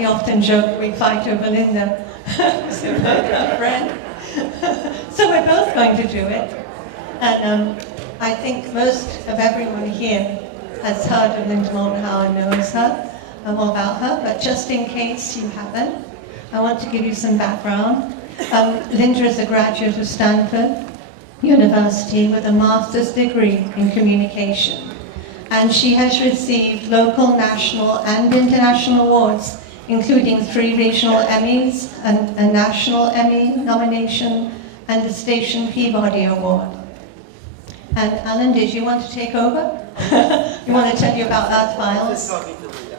we often joke we fight over Linda. So we're a good friend. So we're both going to do it. And I think most of everyone here has heard of Linda Moulton Howe and knows her, more about her, but just in case you haven't, I want to give you some background. Linda is a graduate of Stanford University with a master's degree in communication. And she has received local, national, and international awards, including 3 regional Emmys, a national Emmy nomination, and the Station Peabody Award. And Alan, did you want to take over? You want to tell you about Earth Files? Talking to Linda.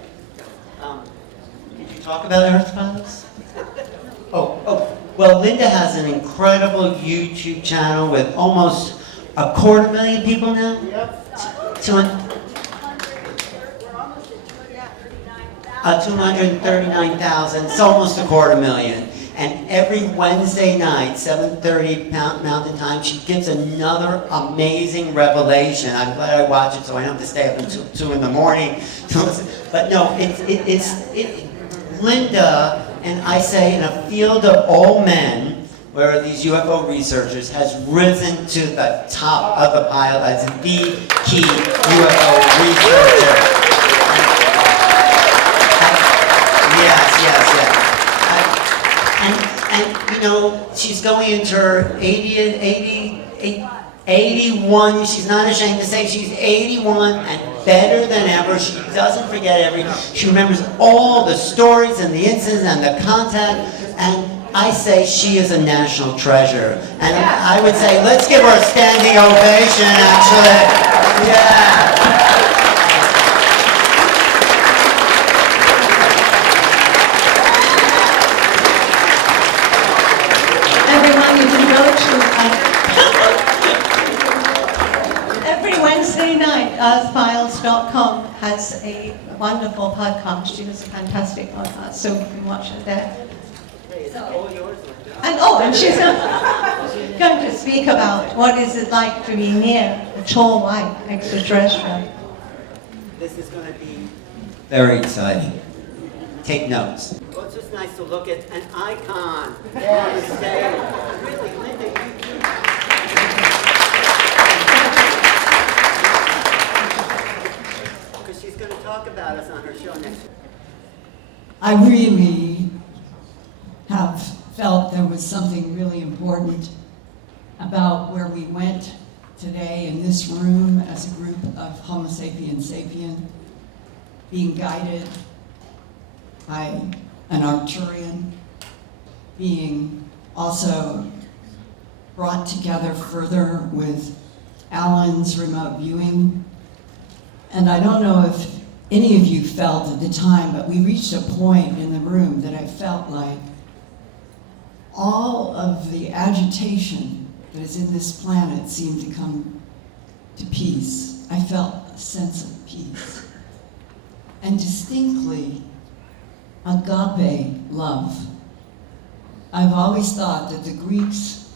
Did you talk about Earth Files? Well, Linda has an incredible YouTube channel with almost 250,000 people now. Yep. 239,000. It's almost 250,000. And every Wednesday night, 7:30 Mountain Time, she gives another amazing revelation. I'm glad I watch it so I don't have to stay up until 2 in the morning. But no, Linda, and I say in a field of all men, where these UFO researchers, has risen to the top of the pile as the key UFO researcher. Yes. And you know, she's going into her 81, she's not ashamed to say she's 81 and better than ever. She doesn't forget she remembers all the stories and the incidents and the contact, and I say she is a national treasure. And I would say, let's give her a standing ovation, actually. Yeah. Every Wednesday night, earthfiles.com has a wonderful podcast. She does a fantastic podcast, so you can watch it there. And she's going to speak about what is it like to be near a tall white extraterrestrial. This is going to be very exciting. Take notes. Well, it's just nice to look at an icon on the stage. Really, Linda, you because she's going to talk about us on her show next week. I really have felt there was something really important about where we went today in this room as a group of Homo sapiens sapien, being guided by an Arcturian, being also brought together further with Alan's remote viewing. And I don't know if any of you felt at the time, but we reached a point in the room that I felt like all of the agitation that is in this planet seemed to come to peace. I felt a sense of peace. And distinctly, agape love. I've always thought that the Greeks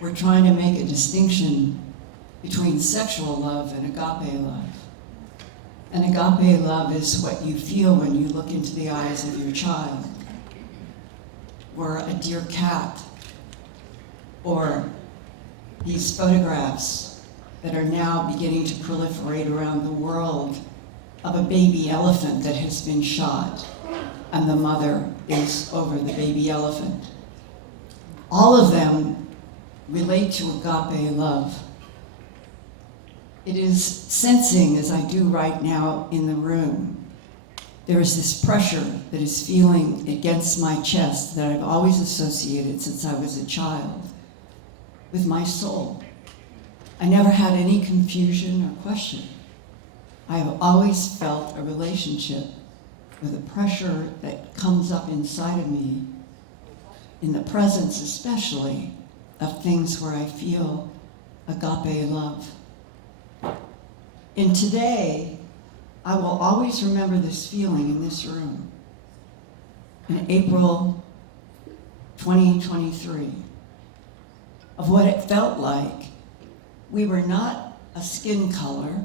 were trying to make a distinction between sexual love and agape love. And agape love is what you feel when you look into the eyes of your child, or a dear cat, or these photographs that are now beginning to proliferate around the world of a baby elephant that has been shot, and the mother is over the baby elephant. All of them relate to agape love. It is sensing, as I do right now in the room, there is this pressure that is feeling against my chest that I've always associated since I was a child with my soul. I never had any confusion or question. I have always felt a relationship with a pressure that comes up inside of me, in the presence especially of things where I feel agape love. And today, I will always remember this feeling in this room. In April 2023, of what it felt like. We were not a skin color.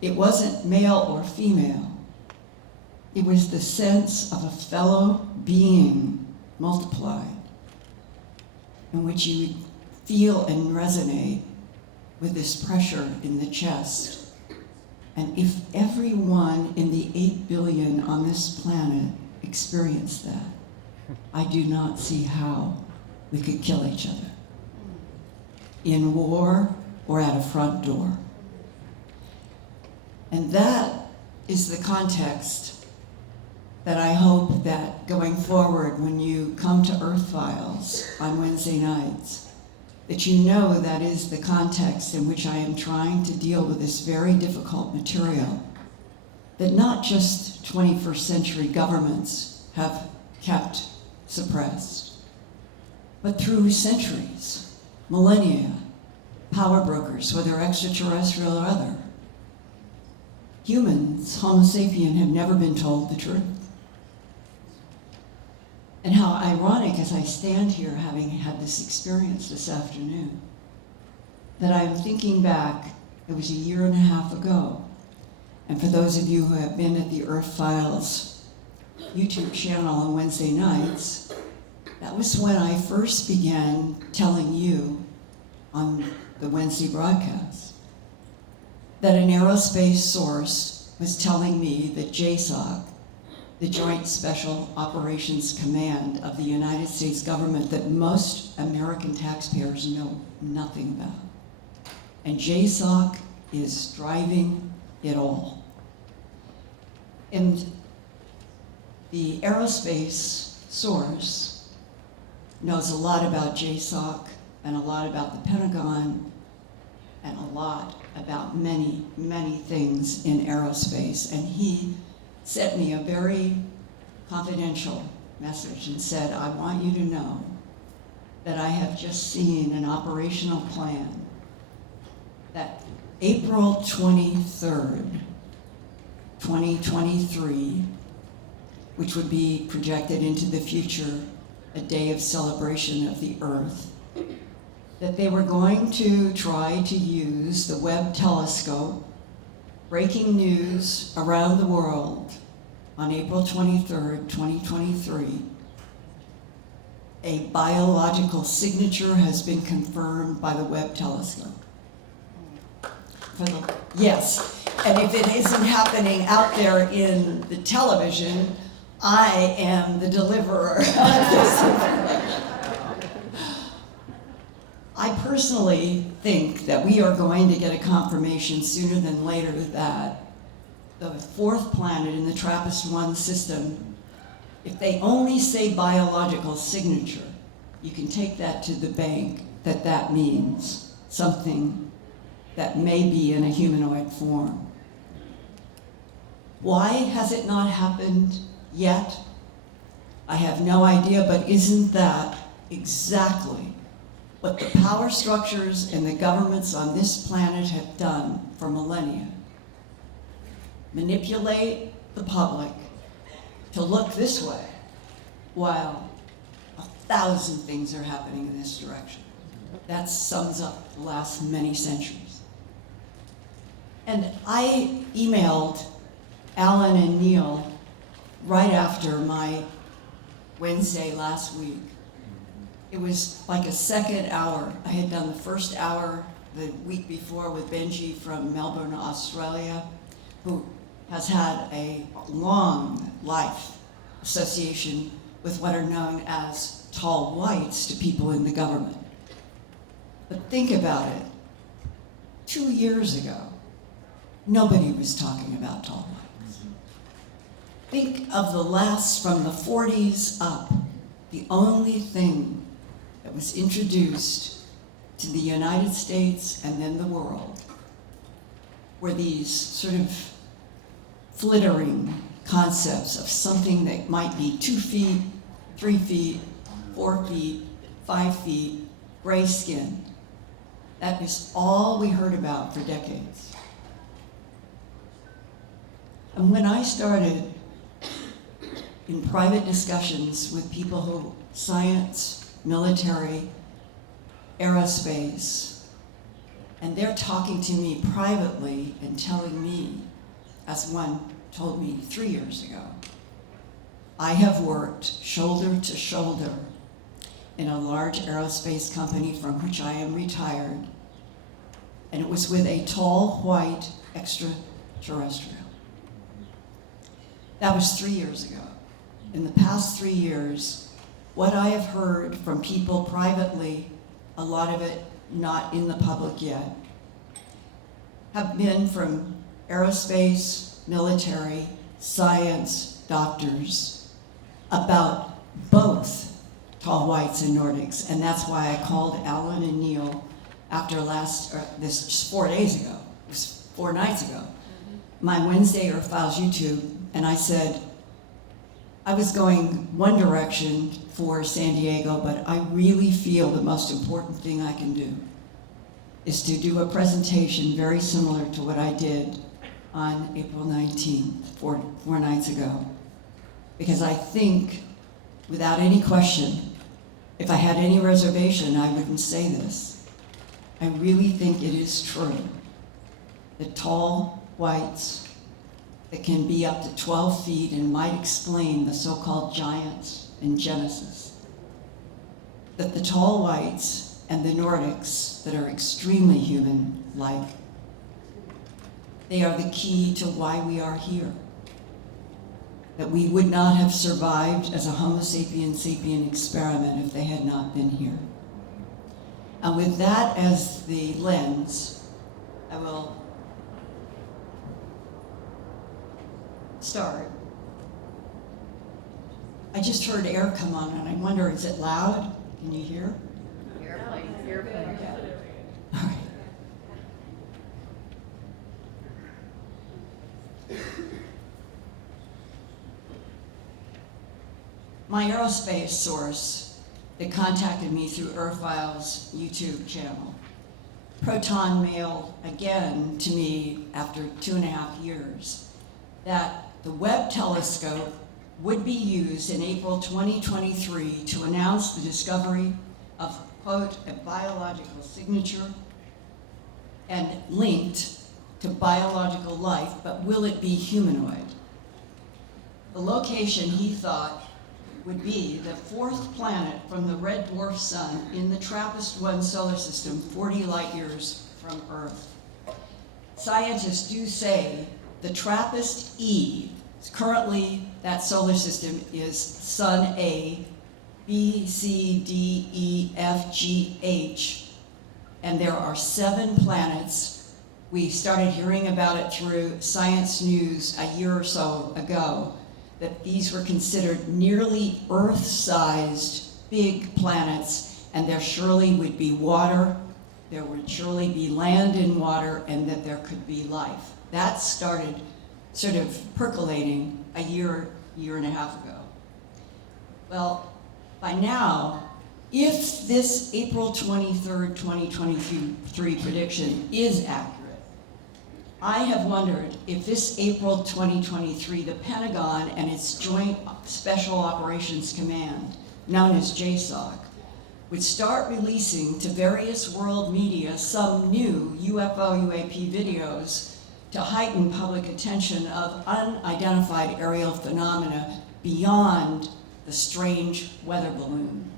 It wasn't male or female. It was the sense of a fellow being multiplied, in which you would feel and resonate with this pressure in the chest. And if everyone in the 8 billion on this planet experienced that, I do not see how we could kill each other, in war or at a front door. And that is the context that I hope that going forward, when you come to Earth Files on Wednesday nights, that you know that is the context in which I am trying to deal with this very difficult material that not just 21st century governments have kept suppressed, but through centuries, millennia, power brokers, whether extraterrestrial or other. Humans, Homo sapien, have never been told the truth. And how ironic, as I stand here having had this experience this afternoon, that I'm thinking back, it was a year and a half ago, and for those of you who have been at the Earth Files YouTube channel on Wednesday nights, that was when I first began telling you on the Wednesday broadcast that an aerospace source was telling me that JSOC, the Joint Special Operations Command of the United States government, that most American taxpayers know nothing about. And JSOC is driving it all. And the aerospace source knows a lot about JSOC and a lot about the Pentagon and a lot about many, many things in aerospace. And he sent me a very confidential message and said, I want you to know that I have just seen an operational plan that April 23rd, 2023, which would be projected into the future, a day of celebration of the Earth, that they were going to try to use the Webb telescope, breaking news around the world on April 23rd, 2023. A biological signature has been confirmed by the Webb telescope. Yes, and if it isn't happening out there in the television, I am the deliverer of this information. I personally think that we are going to get a confirmation sooner than later that the fourth planet in the TRAPPIST-1 system, if they only say biological signature, you can take that to the bank that that means something that may be in a humanoid form. Why has it not happened yet? I have no idea, but isn't that exactly what the power structures and the governments on this planet have done for millennia? Manipulate the public to look this way while 1,000 things are happening in this direction. That sums up the last many centuries. And I emailed Alan and Neil right after my Wednesday last week. It was like a second hour. I had done the first hour the week before with Benji from Melbourne, Australia, who has had a long life association with what are known as tall whites to people in the government. But think about it. 2 years ago, nobody was talking about tall whites. Think of the last, from the 40s up, the only thing that was introduced to the United States and then the world were these sort of flittering concepts of something that might be 2 feet, 3 feet, 4 feet, 5 feet, gray skin. That is all we heard about for decades. And when I started in private discussions with people who, science, military, aerospace, and they're talking to me privately and telling me, as one told me 3 years ago. I have worked shoulder to shoulder in a large aerospace company from which I am retired, and it was with a tall, white extraterrestrial. That was 3 years ago. In the past 3 years, what I have heard from people privately, a lot of it not in the public yet, have been from aerospace, military, science, doctors, about both tall whites and Nordics. And that's why I called Alan and Neil after this just 4 days ago, it was 4 nights ago, my Wednesday Earth Files YouTube, and I said, I was going one direction for San Diego, but I really feel the most important thing I can do is to do a presentation very similar to what I did on April 19th, four nights ago. Because I think, without any question, if I had any reservation, I wouldn't say this. I really think it is true that tall whites that can be up to 12 feet and might explain the so-called giants in Genesis, that the tall whites and the Nordics that are extremely human-like, they are the key to why we are here. That we would not have survived as a Homo sapiens sapien experiment if they had not been here. And with that as the lens, I will start. I just heard air come on, and I wonder, is it loud? Can you hear? Airplane. All right. My aerospace source that contacted me through Earthfile's YouTube channel, proton mailed again to me after 2.5 years that the Webb telescope would be used in April 2023 to announce the discovery of, quote, a biological signature and linked to biological life, but will it be humanoid? The location, he thought, would be the 4th planet from the red dwarf sun in the TRAPPIST-1 solar system, 40 light years from Earth. Scientists do say the TRAPPIST-E, currently that solar system is Sun A, B, C, D, E, F, G, H, and there are 7 planets. We started hearing about it through Science News a year or so ago, that these were considered nearly Earth-sized big planets, and there surely would be water, there would surely be land in water, and that there could be life. That started sort of percolating a year and a half ago. Well, by now, if this April 23rd, 2023 prediction is accurate, I have wondered if this April 2023, the Pentagon and its Joint Special Operations Command, known as JSOC, would start releasing to various world media some new UFO UAP videos to heighten public attention of unidentified aerial phenomena beyond the strange weather balloon.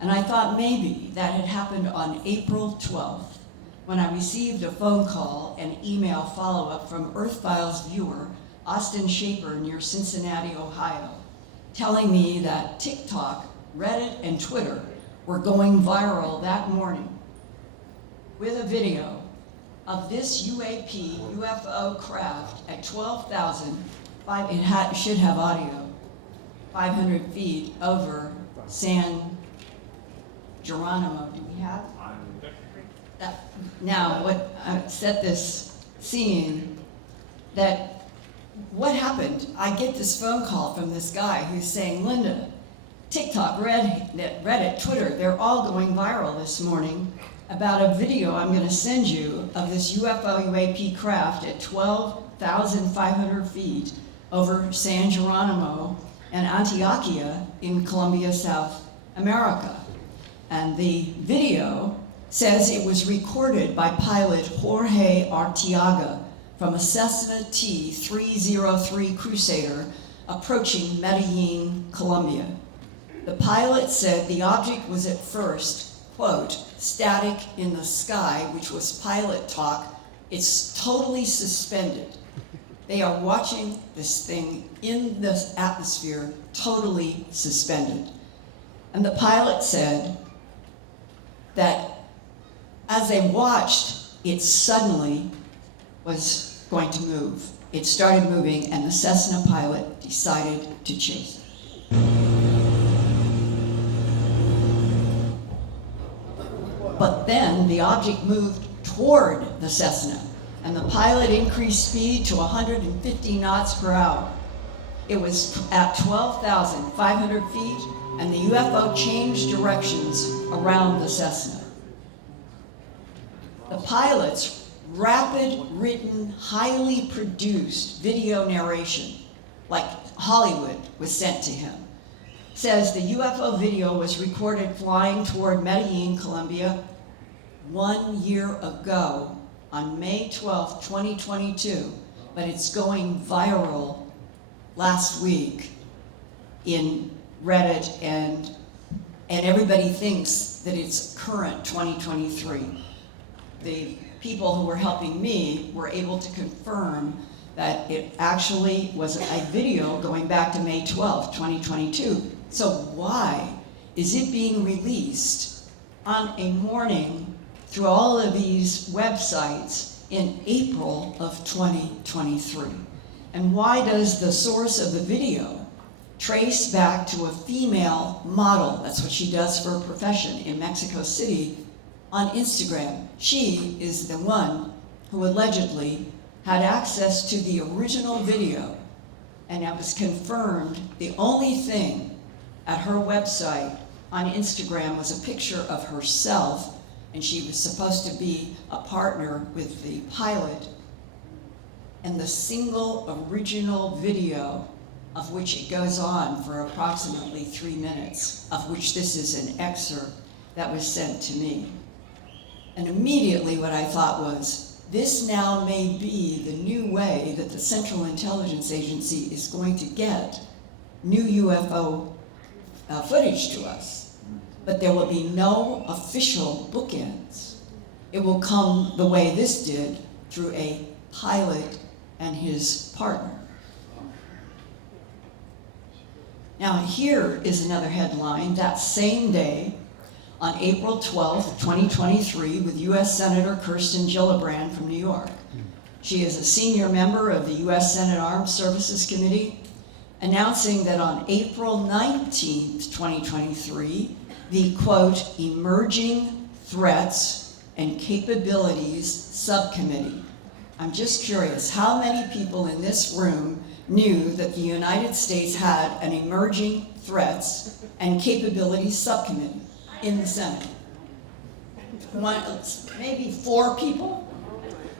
And I thought maybe that had happened on April 12th, when I received a phone call and email follow-up from Earthfiles viewer Austin Shaper near Cincinnati, Ohio, telling me that TikTok, Reddit, and Twitter were going viral that morning with a video of this UAP, UFO craft at 12,000, it should have audio, 500 feet over San Geronimo. Do we have? Now, what set this scene, that what happened? I get this phone call from this guy who's saying, Linda, TikTok, Reddit, Twitter, they're all going viral this morning about a video I'm going to send you of this UFO UAP craft at 12,500 feet over San Geronimo and Antioquia in Colombia, South America. And the video says it was recorded by pilot Jorge Arteaga from a Cessna T-303 Crusader approaching Medellin, Colombia. The pilot said the object was at first, quote, static in the sky, which was pilot talk. It's totally suspended. They are watching this thing in the atmosphere, totally suspended. And the pilot said that as they watched, it suddenly was going to move. It started moving, and the Cessna pilot decided to chase it. But then the object moved toward the Cessna, and the pilot increased speed to 150 knots per hour. It was at 12,500 feet, and the UFO changed directions around the Cessna. The pilot's rapid, written, highly produced video narration, like Hollywood was sent to him, says the UFO video was recorded flying toward Medellin, Colombia 1 year ago on May 12, 2022, but it's going viral last week in Reddit, and everybody thinks that it's current 2023. The people who were helping me were able to confirm that it actually was a video going back to May 12, 2022. So why is it being released on a morning through all of these websites in April of 2023? And why does the source of the video trace back to a female model? That's what she does for a profession in Mexico City on Instagram. She is the one who allegedly had access to the original video, and that was confirmed. The only thing at her website on Instagram was a picture of herself, and she was supposed to be a partner with the pilot. And the single original video, of which it goes on for approximately 3 minutes, of which this is an excerpt that was sent to me. And immediately what I thought was, this now may be the new way that the Central Intelligence Agency is going to get new UFO footage to us. But there will be no official bookends. It will come the way this did, through a pilot and his partner. Now here is another headline. That same day, on April 12th, 2023, with U.S. Senator Kirsten Gillibrand from New York. She is a senior member of the U.S. Senate Armed Services Committee, announcing that on April 19th, 2023, the, quote, Emerging Threats and Capabilities Subcommittee. I'm just curious, how many people in this room knew that the United States had an Emerging Threats and Capabilities Subcommittee in the Senate? Maybe 4 people?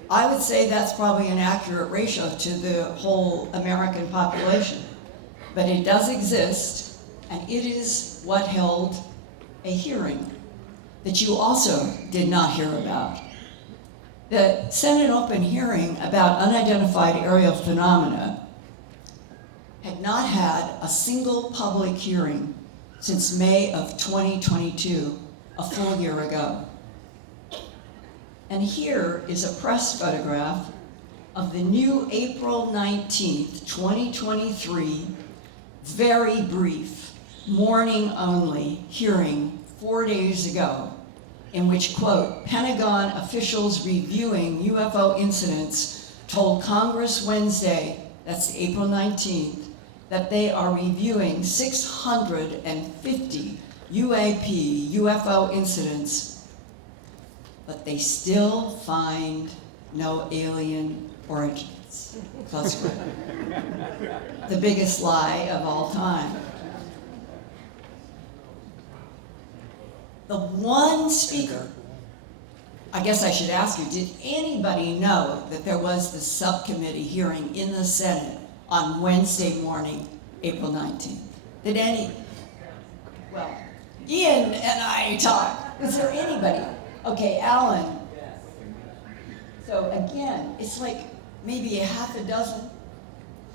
I would say that's probably an accurate ratio to the whole American population. But it does exist, and it is what held a hearing that you also did not hear about. The Senate open hearing about unidentified aerial phenomena had not had a single public hearing since May of 2022, a full year ago. And here is a press photograph of the new April 19th, 2023, very brief, morning only hearing 4 days ago, in which, quote, Pentagon officials reviewing UFO incidents told Congress Wednesday, that's April 19th, that they are reviewing 650 UFO incidents, but they still find no alien origins. Close quote. The biggest lie of all time. The one speaker, I guess I should ask you, did anybody know that there was this subcommittee hearing in the Senate on Wednesday morning, April 19th? Did any? Well, Ian and I talked. Was there anybody? Okay, Alan. So again, it's like maybe a half a dozen.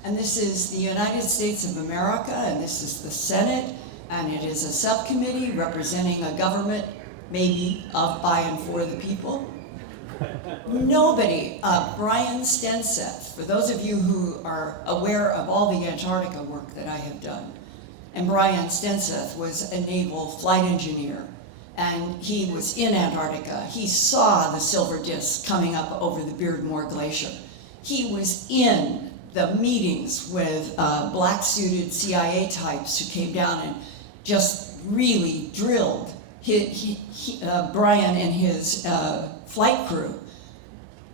And this is the United States of America, and this is the Senate, and it is a subcommittee representing a government, maybe, of, by, and for the people. Nobody, Brian Stenseth, for those of you who are aware of all the Antarctica work that I have done, and Brian Stenseth was a naval flight engineer, and he was in Antarctica. He saw the silver disc coming up over the Beardmore Glacier. He was in the meetings with black-suited CIA types who came down and just really drilled Brian and his flight crew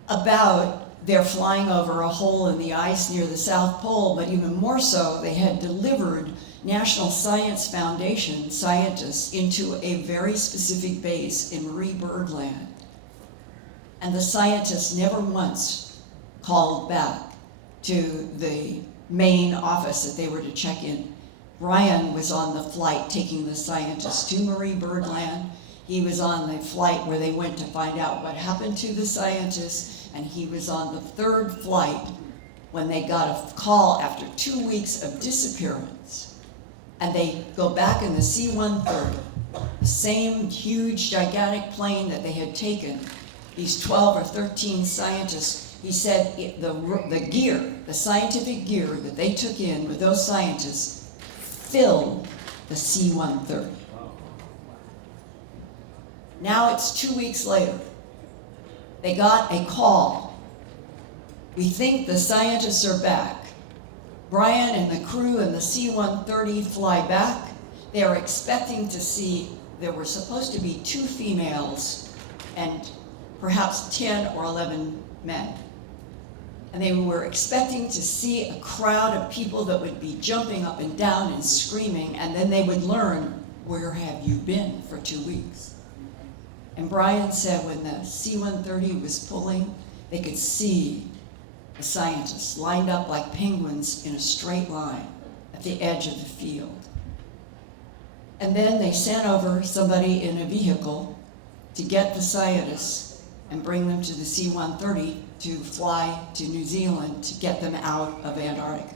about their flying over a hole in the ice near the South Pole, but even more so, they had delivered National Science Foundation scientists into a very specific base in Marie Byrd Land. And the scientists never once called back to the main office that they were to check in. Brian was on the flight taking the scientists to Marie Byrd Land. He was on the flight where they went to find out what happened to the scientists, and he was on the third flight when they got a call after 2 weeks of disappearance. And they go back in the C-130, the same huge, gigantic plane that they had taken, these 12 or 13 scientists. He said the gear, the scientific gear that they took in with those scientists filled the C-130. Now it's 2 weeks later. They got a call. We think the scientists are back. Brian and the crew and the C-130 fly back. They are expecting to see, there were supposed to be 2 females and perhaps 10 or 11 men. And they were expecting to see a crowd of people that would be jumping up and down and screaming, and then they would learn, where have you been for 2 weeks? And Brian said when the C-130 was pulling, they could see the scientists lined up like penguins in a straight line at the edge of the field. And then they sent over somebody in a vehicle to get the scientists and bring them to the C-130 to fly to New Zealand to get them out of Antarctica.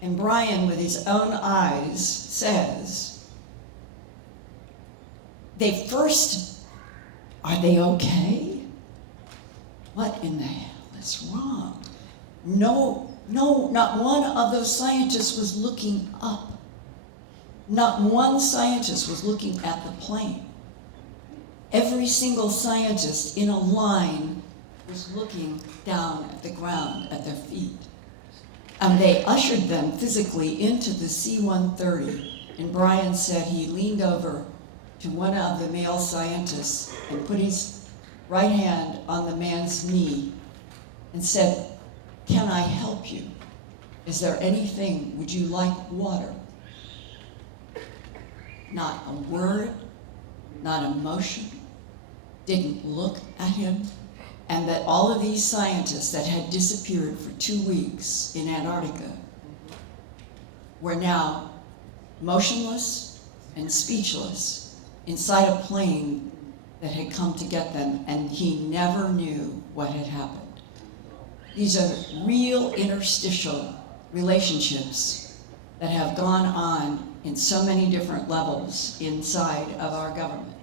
And Brian, with his own eyes, says, they first, are they okay? What in the hell is wrong? No, not one of those scientists was looking up. Not one scientist was looking at the plane. Every single scientist in a line was looking down at the ground at their feet. And they ushered them physically into the C-130. And Brian said he leaned over to one of the male scientists and put his right hand on the man's knee and said, "Can I help you? Is there anything? Would you like water?" Not a word, not a motion, didn't look at him. And that all of these scientists that had disappeared for 2 weeks in Antarctica were now motionless and speechless inside a plane that had come to get them, and he never knew what had happened. These are real interstitial relationships that have gone on in so many different levels inside of our government.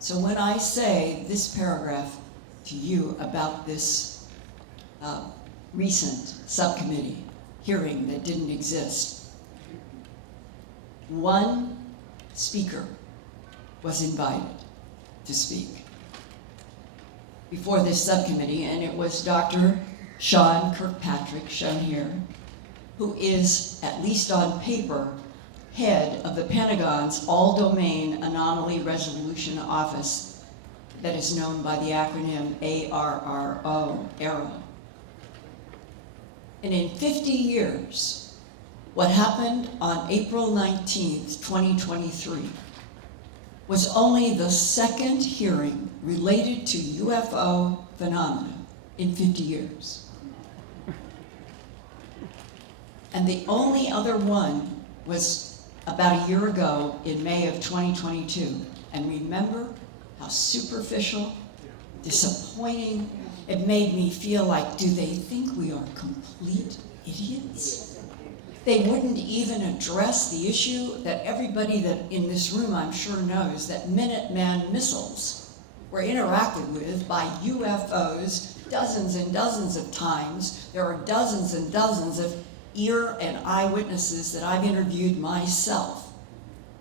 So when I say this paragraph to you about this recent subcommittee hearing that didn't exist, one speaker was invited to speak before this subcommittee, and it was Dr. Sean Kirkpatrick, shown here, who is, at least on paper, head of the Pentagon's All-Domain Anomaly Resolution Office that is known by the acronym AARO, AARO. And in 50 years, what happened on April 19th, 2023, was only the second hearing related to UFO phenomena in 50 years. And the only other one was about a year ago in May of 2022. And remember how superficial, disappointing, it made me feel like, do they think we are complete idiots? They wouldn't even address the issue that everybody that in this room I'm sure knows, that Minuteman missiles were interacted with by UFOs dozens and dozens of times. There are dozens and dozens of ear and eyewitnesses that I've interviewed myself,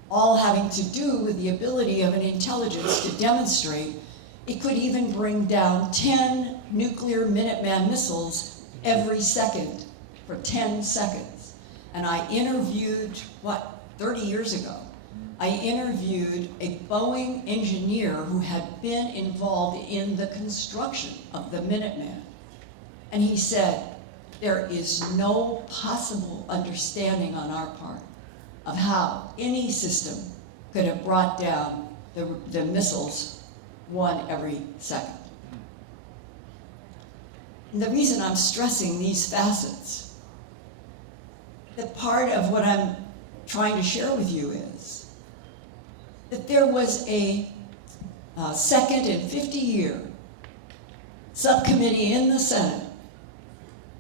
all having to do with the ability of an intelligence to demonstrate it could even bring down 10 nuclear Minuteman missiles every second for 10 seconds. And I interviewed, 30 years ago, I interviewed a Boeing engineer who had been involved in the construction of the Minuteman. And he said, there is no possible understanding on our part of how any system could have brought down the missiles one every second. And the reason I'm stressing these facets, that part of what I'm trying to share with you is that there was a second and 50-year subcommittee in the Senate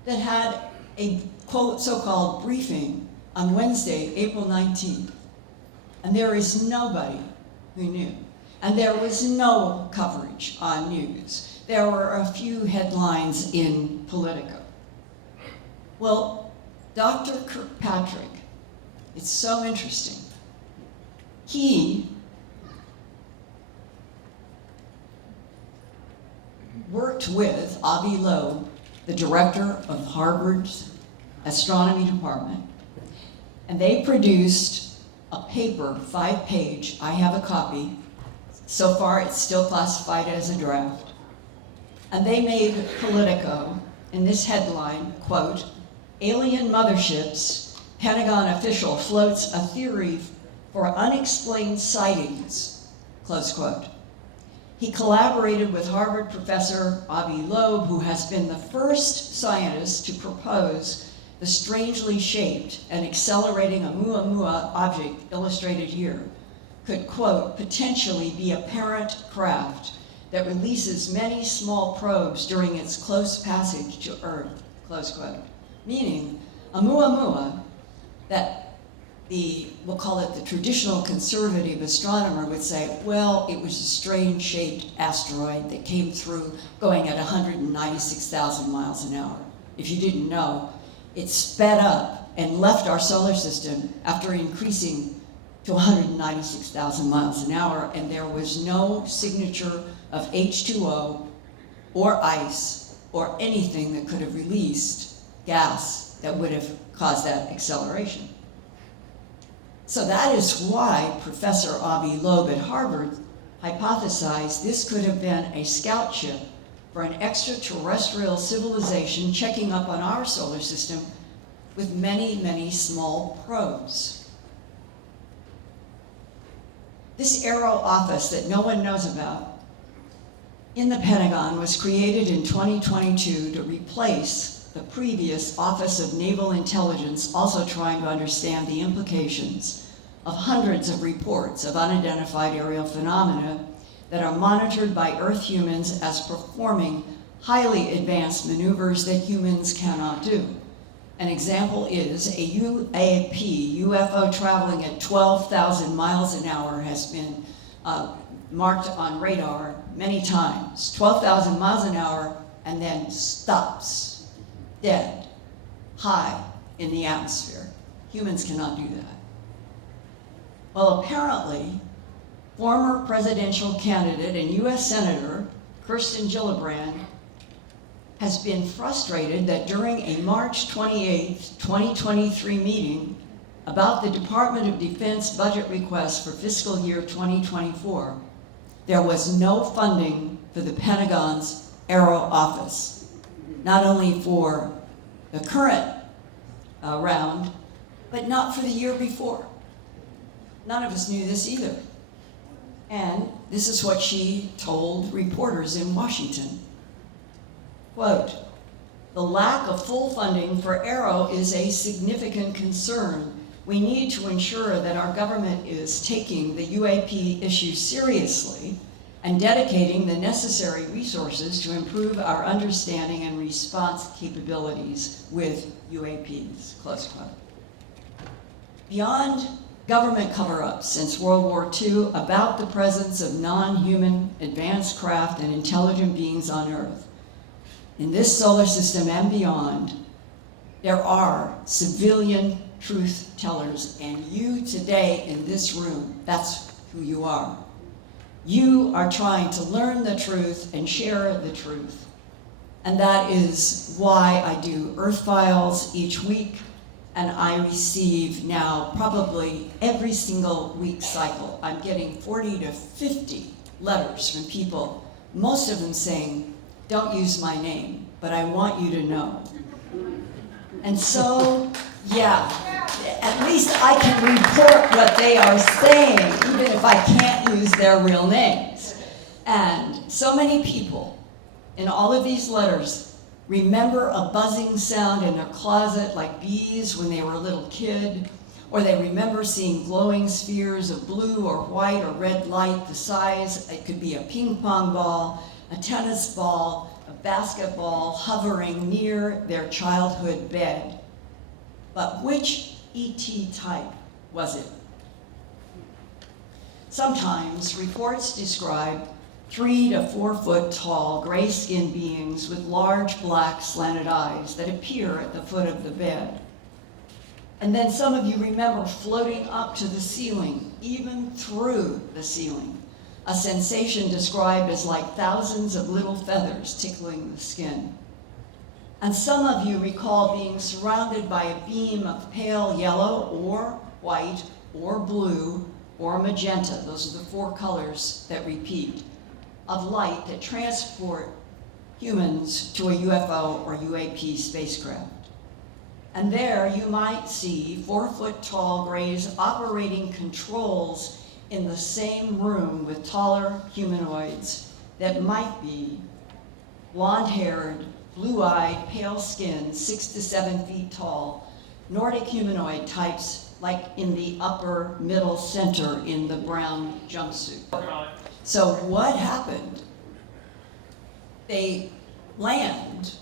that had a quote so-called briefing on Wednesday, April 19th. And there is nobody who knew. And there was no coverage on news. There were a few headlines in Politico. Well, Dr. Kirkpatrick, it's so interesting. He worked with Avi Loeb, the director of Harvard's astronomy department, and they produced a paper, 5-page, I have a copy. So far, it's still classified as a draft. And they made Politico, in this headline, quote, "Alien motherships, Pentagon official floats a theory for unexplained sightings," close quote. He collaborated with Harvard professor Avi Loeb, who has been the first scientist to propose the strangely shaped and accelerating Oumuamua object illustrated here could, quote, "potentially be a parent craft that releases many small probes during its close passage to Earth," close quote. Meaning, Oumuamua, that we'll call it the traditional conservative astronomer would say, well, it was a strange-shaped asteroid that came through going at 196,000 miles an hour. If you didn't know, it sped up and left our solar system after increasing to 196,000 miles an hour, and there was no signature of H2O or ice or anything that could have released gas that would have caused that acceleration. So that is why Professor Avi Loeb at Harvard hypothesized this could have been a scout ship for an extraterrestrial civilization checking up on our solar system with many, many small probes. This AARO office that no one knows about in the Pentagon was created in 2022 to replace the previous Office of Naval Intelligence, also trying to understand the implications of hundreds of reports of unidentified aerial phenomena that are monitored by Earth humans as performing highly advanced maneuvers that humans cannot do. An example is a UAP, UFO traveling at 12,000 miles an hour, has been marked on radar many times. 12,000 miles an hour and then stops. Dead, high in the atmosphere. Humans cannot do that. Well, apparently, former presidential candidate and US Senator Kirsten Gillibrand has been frustrated that during a March 28, 2023 meeting about the Department of Defense budget request for fiscal year 2024, there was no funding for the Pentagon's AARO office. Not only for the current round, but not for the year before. None of us knew this either. And this is what she told reporters in Washington. Quote, "The lack of full funding for AARO is a significant concern. We need to ensure that our government is taking the UAP issue seriously and dedicating the necessary resources to improve our understanding and response capabilities with UAPs, close quote. Beyond government cover-ups since World War II about the presence of non-human advanced craft and intelligent beings on Earth, in this solar system and beyond, there are civilian truth tellers, and you today in this room, that's who you are. You are trying to learn the truth and share the truth. And that is why I do Earth Files each week, and I receive now probably every single week cycle. I'm getting 40 to 50 letters from people, most of them saying, don't use my name, but I want you to know. And so, yeah, at least I can report what they are saying, even if I can't use their real names. And so many people in all of these letters remember a buzzing sound in their closet like bees when they were a little kid, or they remember seeing glowing spheres of blue or white or red light, the size, it could be a ping pong ball, a tennis ball, a basketball hovering near their childhood bed. But which ET type was it? Sometimes reports describe 3 to 4 foot tall gray-skinned beings with large black slanted eyes that appear at the foot of the bed. And then some of you remember floating up to the ceiling, even through the ceiling, a sensation described as like thousands of little feathers tickling the skin. And some of you recall being surrounded by a beam of pale yellow or white or blue or magenta, those are the 4 colors that repeat, of light that transport humans to a UFO or UAP spacecraft. And there you might see 4-foot-tall grays operating controls in the same room with taller humanoids that might be blonde-haired, blue-eyed, pale-skinned, 6 to 7 feet tall, Nordic humanoid types like in the upper middle center in the brown jumpsuit. So what happened? They land,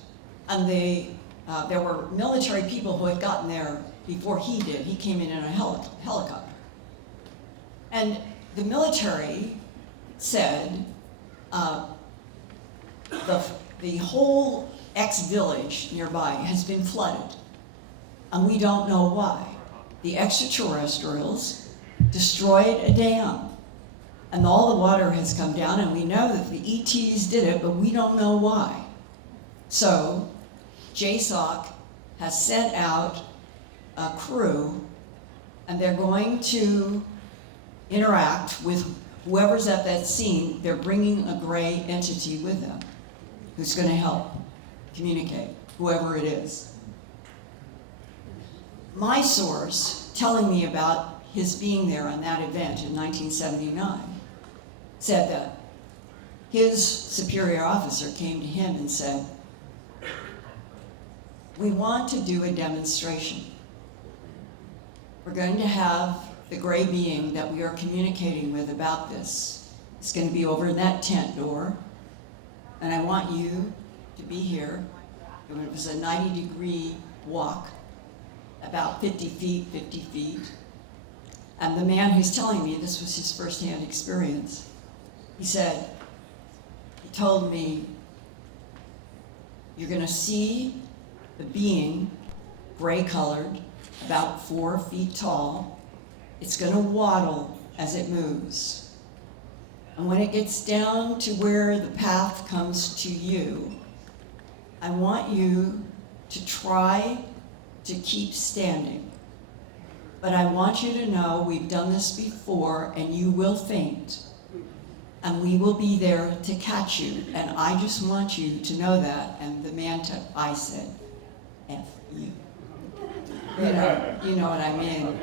and there were military people who had gotten there before he did. He came in a helicopter. And the military said the whole ex-village nearby has been flooded, and we don't know why. The extraterrestrials destroyed a dam, and all the water has come down, and we know that the ETs did it, but we don't know why. So JSOC has sent out a crew, and they're going to interact with whoever's at that scene. They're bringing a gray entity with them who's going to help communicate, whoever it is. My source telling me about his being there on that event in 1979 said that his superior officer came to him and said, we want to do a demonstration. We're going to have the gray being that we are communicating with about this. It's going to be over in that tent door, and I want you to be here. It was a 90-degree walk, about 50 feet. And the man who's telling me this was his firsthand experience, he told me, you're going to see the being, gray-colored, about 4 feet tall. It's going to waddle as it moves. And when it gets down to where the path comes to you, I want you to try to keep standing. But I want you to know we've done this before, and you will faint. And we will be there to catch you. And I just want you to know that. And the man, I said, F you. You know what I mean.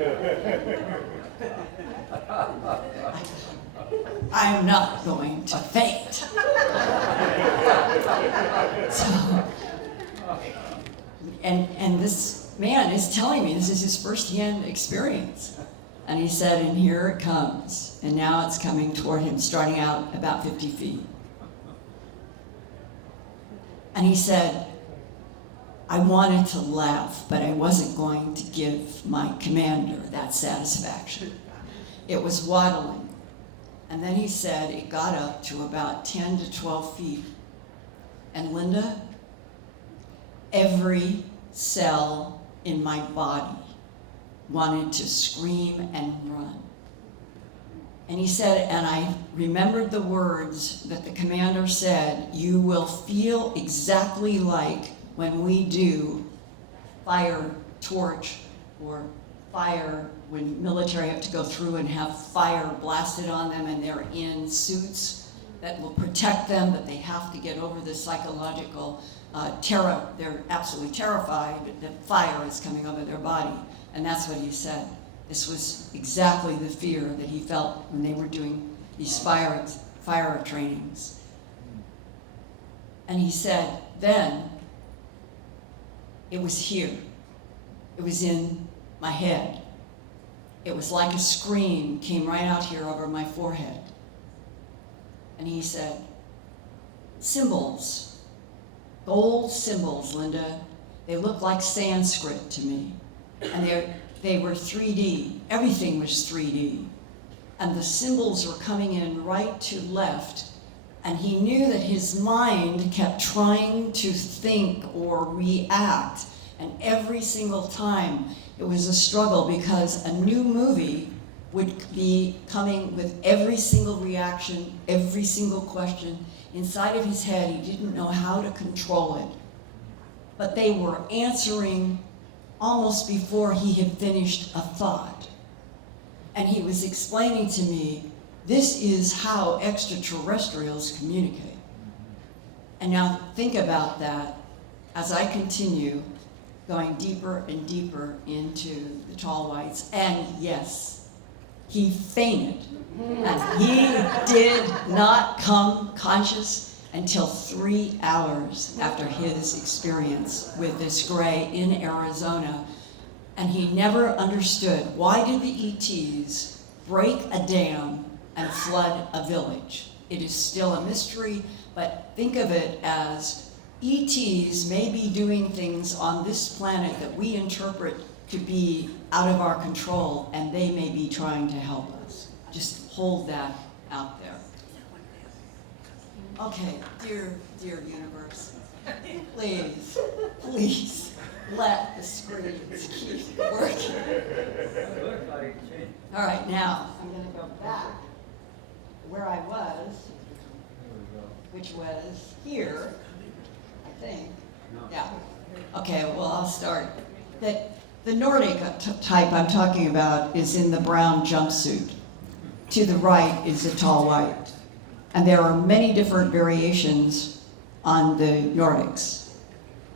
I'm not going to faint. So, and this man is telling me this is his firsthand experience. And he said, and here it comes. And now it's coming toward him, starting out about 50 feet. And he said, I wanted to laugh, but I wasn't going to give my commander that satisfaction. It was waddling. And then he said it got up to about 10 to 12 feet. And Linda, every cell in my body wanted to scream and run. And he said, and I remembered the words that the commander said, you will feel exactly like when we do fire torch or fire, when military have to go through and have fire blasted on them and they're in suits that will protect them, but they have to get over the psychological terror. They're absolutely terrified that fire is coming over their body. And that's what he said. This was exactly the fear that he felt when they were doing these fire trainings. And he said, then, it was here. It was in my head. It was like a scream came right out here over my forehead. And he said, symbols, gold symbols, Linda, they look like Sanskrit to me. And they were 3D. Everything was 3D. And the symbols were coming in right to left. And he knew that his mind kept trying to think or react. And every single time it was a struggle because a new movie would be coming with every single reaction, every single question. Inside of his head, he didn't know how to control it. But they were answering almost before he had finished a thought. And he was explaining to me, this is how extraterrestrials communicate. And now think about that as I continue going deeper and deeper into the tall whites. And yes, he fainted. And he did not come conscious until 3 hours after his experience with this gray in Arizona. And he never understood, why did the ETs break a dam and flood a village? It is still a mystery, but think of it as ETs may be doing things on this planet that we interpret to be out of our control, and they may be trying to help us. Just hold that out there. Okay, dear universe, please let the screens keep working. All right, now I'm going to go back where I was, which was here, I think. Yeah. Okay, well, I'll start. The Nordic type I'm talking about is in the brown jumpsuit. To the right is a tall white. And there are many different variations on the Nordics.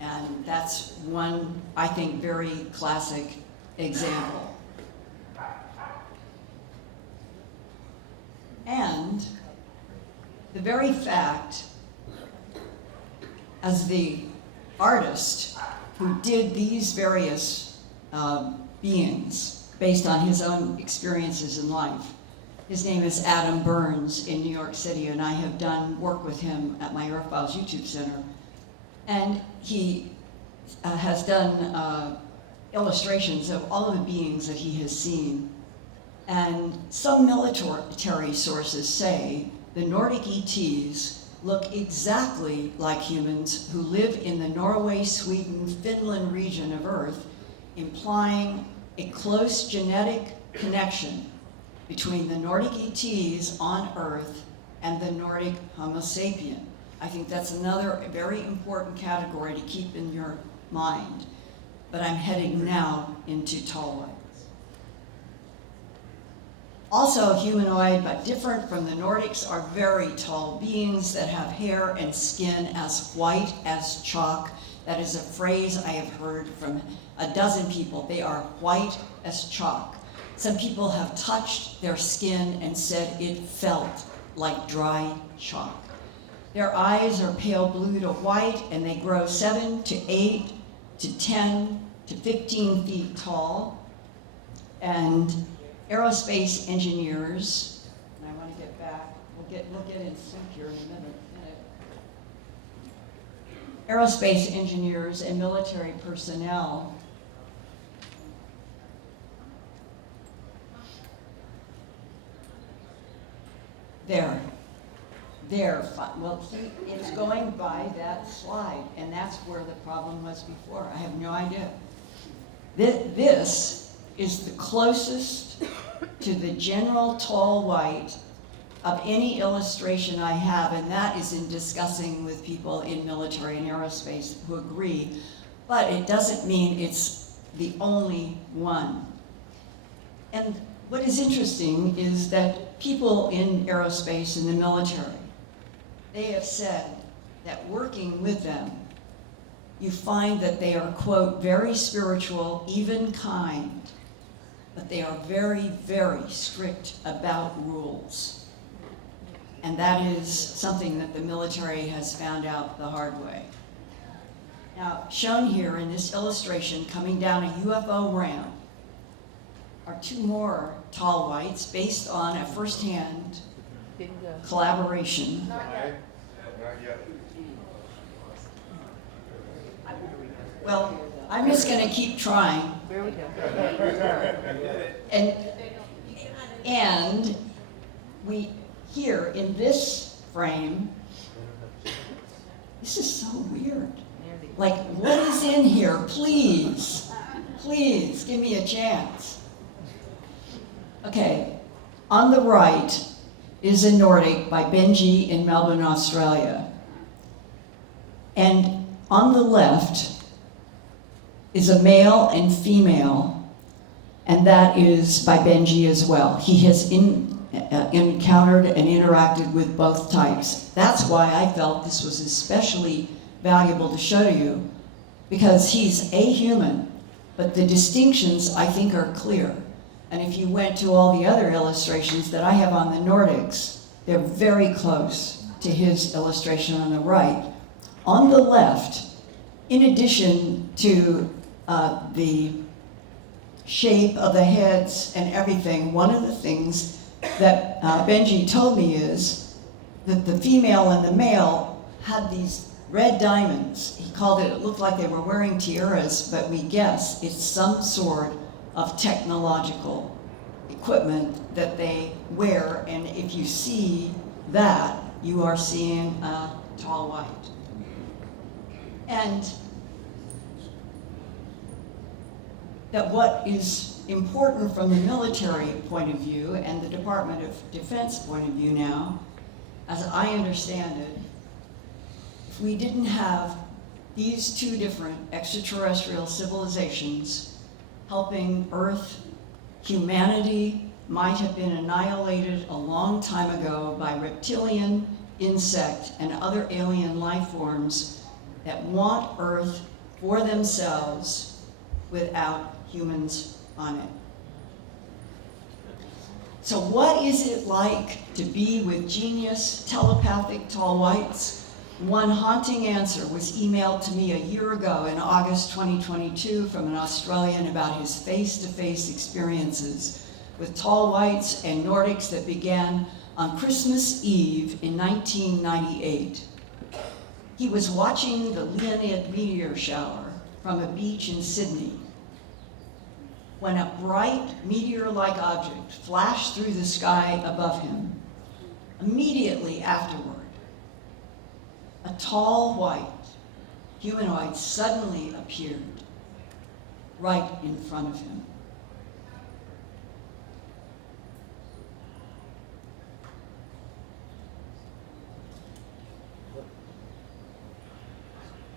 And that's one, I think, very classic example. And the very fact, as the artist who did these various beings based on his own experiences in life, his name is Adam Burns in New York City, and I have done work with him at my Earth Files YouTube Center. And he has done illustrations of all of the beings that he has seen. And some military sources say the Nordic ETs look exactly like humans who live in the Norway, Sweden, Finland region of Earth, implying a close genetic connection between the Nordic ETs on Earth and the Nordic Homo sapien. I think that's another very important category to keep in your mind. But I'm heading now into tall whites. Also humanoid, but different from the Nordics, are very tall beings that have hair and skin as white as chalk. That is a phrase I have heard from a dozen people. They are white as chalk. Some people have touched their skin and said it felt like dry chalk. Their eyes are pale blue to white, and they grow 7 to 8 to 10 to 15 feet tall. And aerospace engineers, and I want to get back, we'll get in sync here in a minute. Aerospace engineers and military personnel well, it's going by that slide, and that's where the problem was before. I have no idea. This is the closest to the general tall white of any illustration I have, and that is in discussing with people in military and aerospace who agree, but it doesn't mean it's the only one. And what is interesting is that people in aerospace and the military, they have said that working with them, you find that they are, quote, very spiritual, even kind, but they are very, very strict about rules. And that is something that the military has found out the hard way. Now, shown here in this illustration, coming down a UFO ramp, are two more tall whites based on a first-hand collaboration. Well, I'm just going to keep trying. And we, here in this frame, this is so weird. Like, what is in here? Please, please, give me a chance. Okay, on the right is a Nordic by Benji in Melbourne, Australia. And on the left is a male and female, and that is by Benji as well. He has encountered and interacted with both types. That's why I felt this was especially valuable to show to you, because he's a human, but the distinctions I think are clear. And if you went to all the other illustrations that I have on the Nordics, they're very close to his illustration on the right. On the left, in addition to the shape of the heads and everything, one of the things that Benji told me is that the female and the male had these red diamonds. He called it looked like they were wearing tiaras, but we guess it's some sort of technological equipment that they wear, and if you see that, you are seeing a tall white. And that what is important from the military point of view and the Department of Defense point of view now, as I understand it, if we didn't have these two different extraterrestrial civilizations helping Earth, humanity might have been annihilated a long time ago by reptilian, insect, and other alien life forms that want Earth for themselves without humans on it. So what is it like to be with genius, telepathic tall whites? One haunting answer was emailed to me a year ago in August 2022 from an Australian about his face-to-face experiences with tall whites and Nordics that began on Christmas Eve in 1998. He was watching the Leonid meteor shower from a beach in Sydney when a bright meteor-like object flashed through the sky above him. Immediately afterward, a tall white humanoid suddenly appeared right in front of him.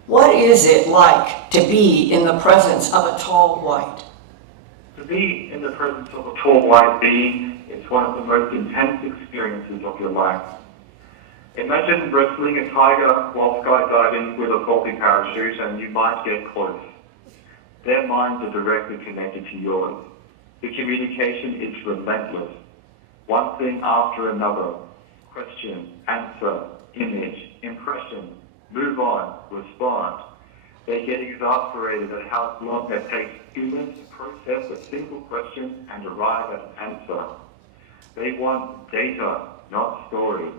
What is it like to be in the presence of a tall white? To be in the presence of a tall white being is one of the most intense experiences of your life. Imagine wrestling a tiger while skydiving with a faulty parachute and you might get close. Their minds are directly connected to yours. The communication is relentless. One thing after another. Question, answer, image, impression, move on, respond. They get exasperated at how long it takes humans to process a simple question and arrive at an answer. They want data, not stories.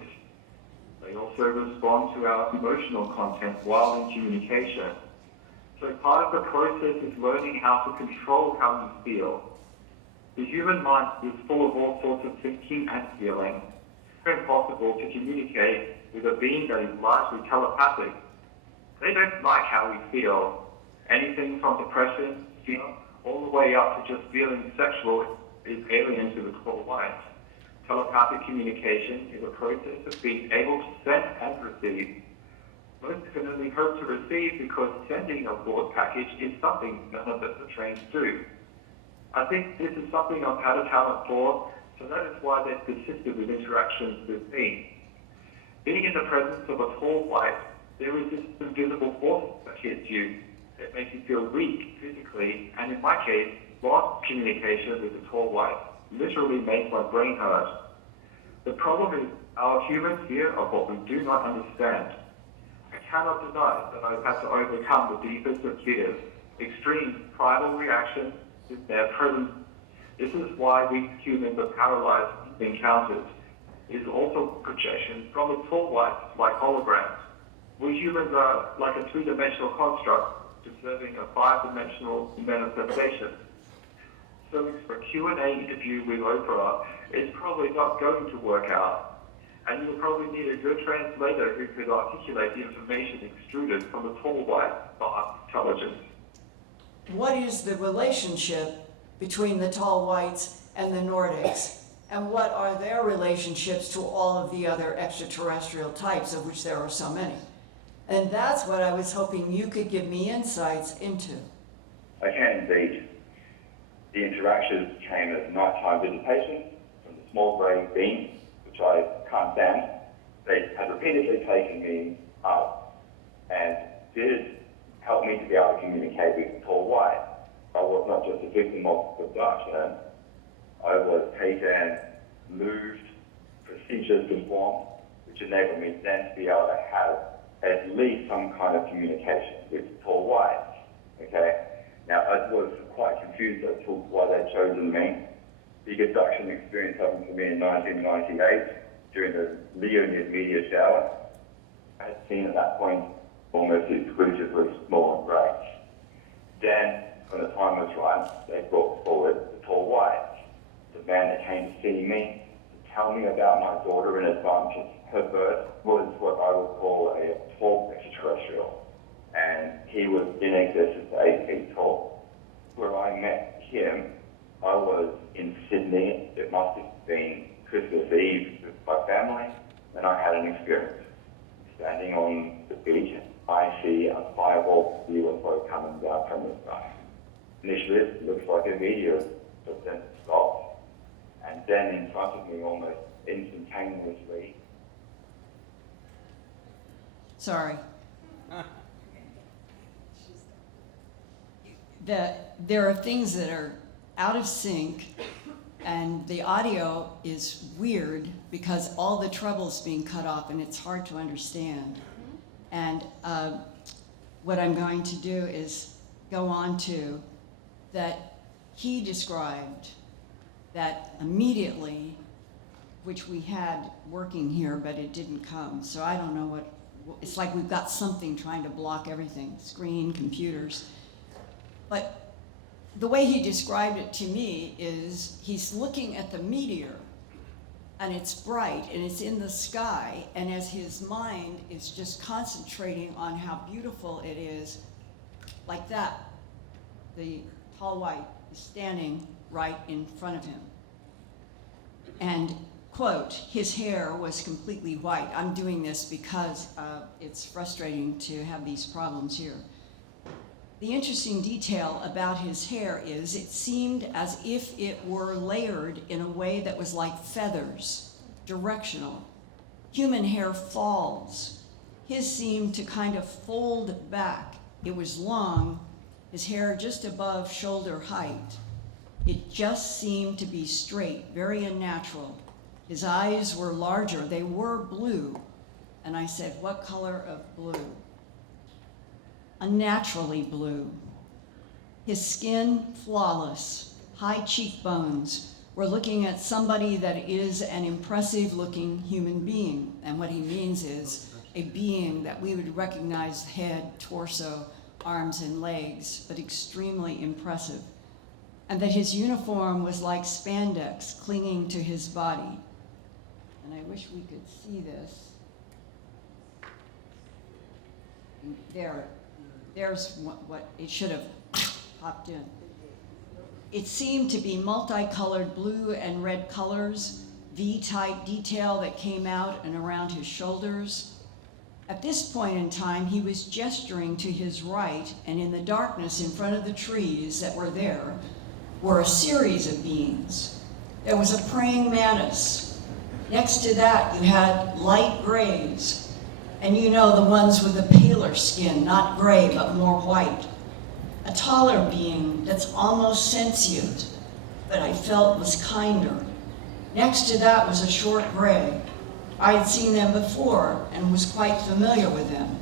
They also respond to our emotional content while in communication. So part of the process is learning how to control how you feel. The human mind is full of all sorts of thinking and feeling. It's impossible to communicate with a being that is largely telepathic. They don't like how we feel. Anything from depression, fear, all the way up to just feeling sexual is alien to the tall white. Telepathic communication is a process of being able to send and receive. Most definitely hope to receive because sending a broad package is something none of us are trained to do. I think this is something I've had a talent for, so that is why they've persisted with interactions with me. Being in the presence of a tall white, there is this invisible force that hits you, that makes you feel weak physically, and in my case, lost communication with the tall white literally makes my brain hurt. The problem is our human fear of what we do not understand. I cannot deny that I've had to overcome the deepest of fears, extreme primal reactions to their presence. This is why we humans are paralyzed in encounters. It is also projection from the tall whites like holograms. We humans are like a three-dimensional construct deserving a five-dimensional manifestation. So for a Q&A interview with Oprah, it's probably not going to work out. And you'll probably need a good translator who could articulate the information extruded from the tall white vast intelligence. What is the relationship between the tall whites and the Nordics? And what are their relationships to all of the other extraterrestrial types, of which there are so many? And that's what I was hoping you could give me insights into. I can indeed. The interactions came as nighttime visitation from the small grey beings, which I can't stand. They had repeatedly taken me up and did help me to be able to communicate with the tall white. I was not just a victim of abduction, I was taken, moved, procedures performed, which enabled me then to be able to have at least some kind of communication with the tall white. Okay? Now, I was quite confused as to why they'd chosen me. The abduction experience happened to me in 1998 during the Leonid media shower. I had seen at that point almost exclusively small and grey. Then, when the time was right, they brought forward the tall white, the man that came to see me, to tell me about my daughter in advance of her birth, was what I would call a tall extraterrestrial. And he was in excess of 8 feet tall. Where I met him, I was in Sydney. It must have been Christmas Eve with my family, and I had an experience. Standing on the beach, I see a fireball UFO coming down from the sky. Initially, it looks like a meteor, but then it stops. And then in front of me, almost instantaneously. Sorry. There are things that are out of sync, and the audio is weird because all the treble's being cut off and it's hard to understand. And what I'm going to do is go on to that he described that immediately, which we had working here, but it didn't come. So I don't know what, it's like we've got something trying to block everything, screen, computers. But the way he described it to me is he's looking at the meteor and it's bright and it's in the sky, and as his mind is just concentrating on how beautiful it is, like that, the tall white is standing right in front of him. And, quote, his hair was completely white. I'm doing this because it's frustrating to have these problems here. The interesting detail about his hair is it seemed as if it were layered in a way that was like feathers, directional. Human hair falls. His seemed to kind of fold back. It was long, his hair just above shoulder height. It just seemed to be straight, very unnatural. His eyes were larger, they were blue. And I said, what color of blue? Unnaturally blue. His skin flawless, high cheekbones. We're looking at somebody that is an impressive-looking human being. And what he means is a being that we would recognize head, torso, arms, and legs, but extremely impressive. And that his uniform was like spandex clinging to his body. And I wish we could see this. There's what it should have popped in. It seemed to be multicolored blue and red colors, V-type detail that came out and around his shoulders. At this point in time, he was gesturing to his right, and in the darkness in front of the trees that were there were a series of beings. There was a praying mantis. Next to that, you had light grays, and you know, the ones with the paler skin, not gray, but more white. A taller being that's almost sentient, but I felt was kinder. Next to that was a short gray. I had seen them before and was quite familiar with them.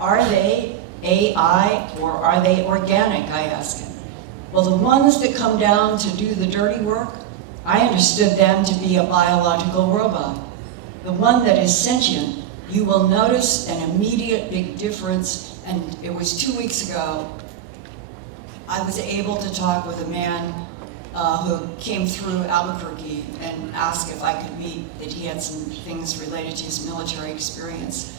Are they AI or are they organic, I asked him. Well, the ones that come down to do the dirty work, I understood them to be a biological robot. The one that is sentient, you will notice an immediate big difference, and it was 2 weeks ago, I was able to talk with a man who came through Albuquerque and asked if I could meet, that he had some things related to his military experience.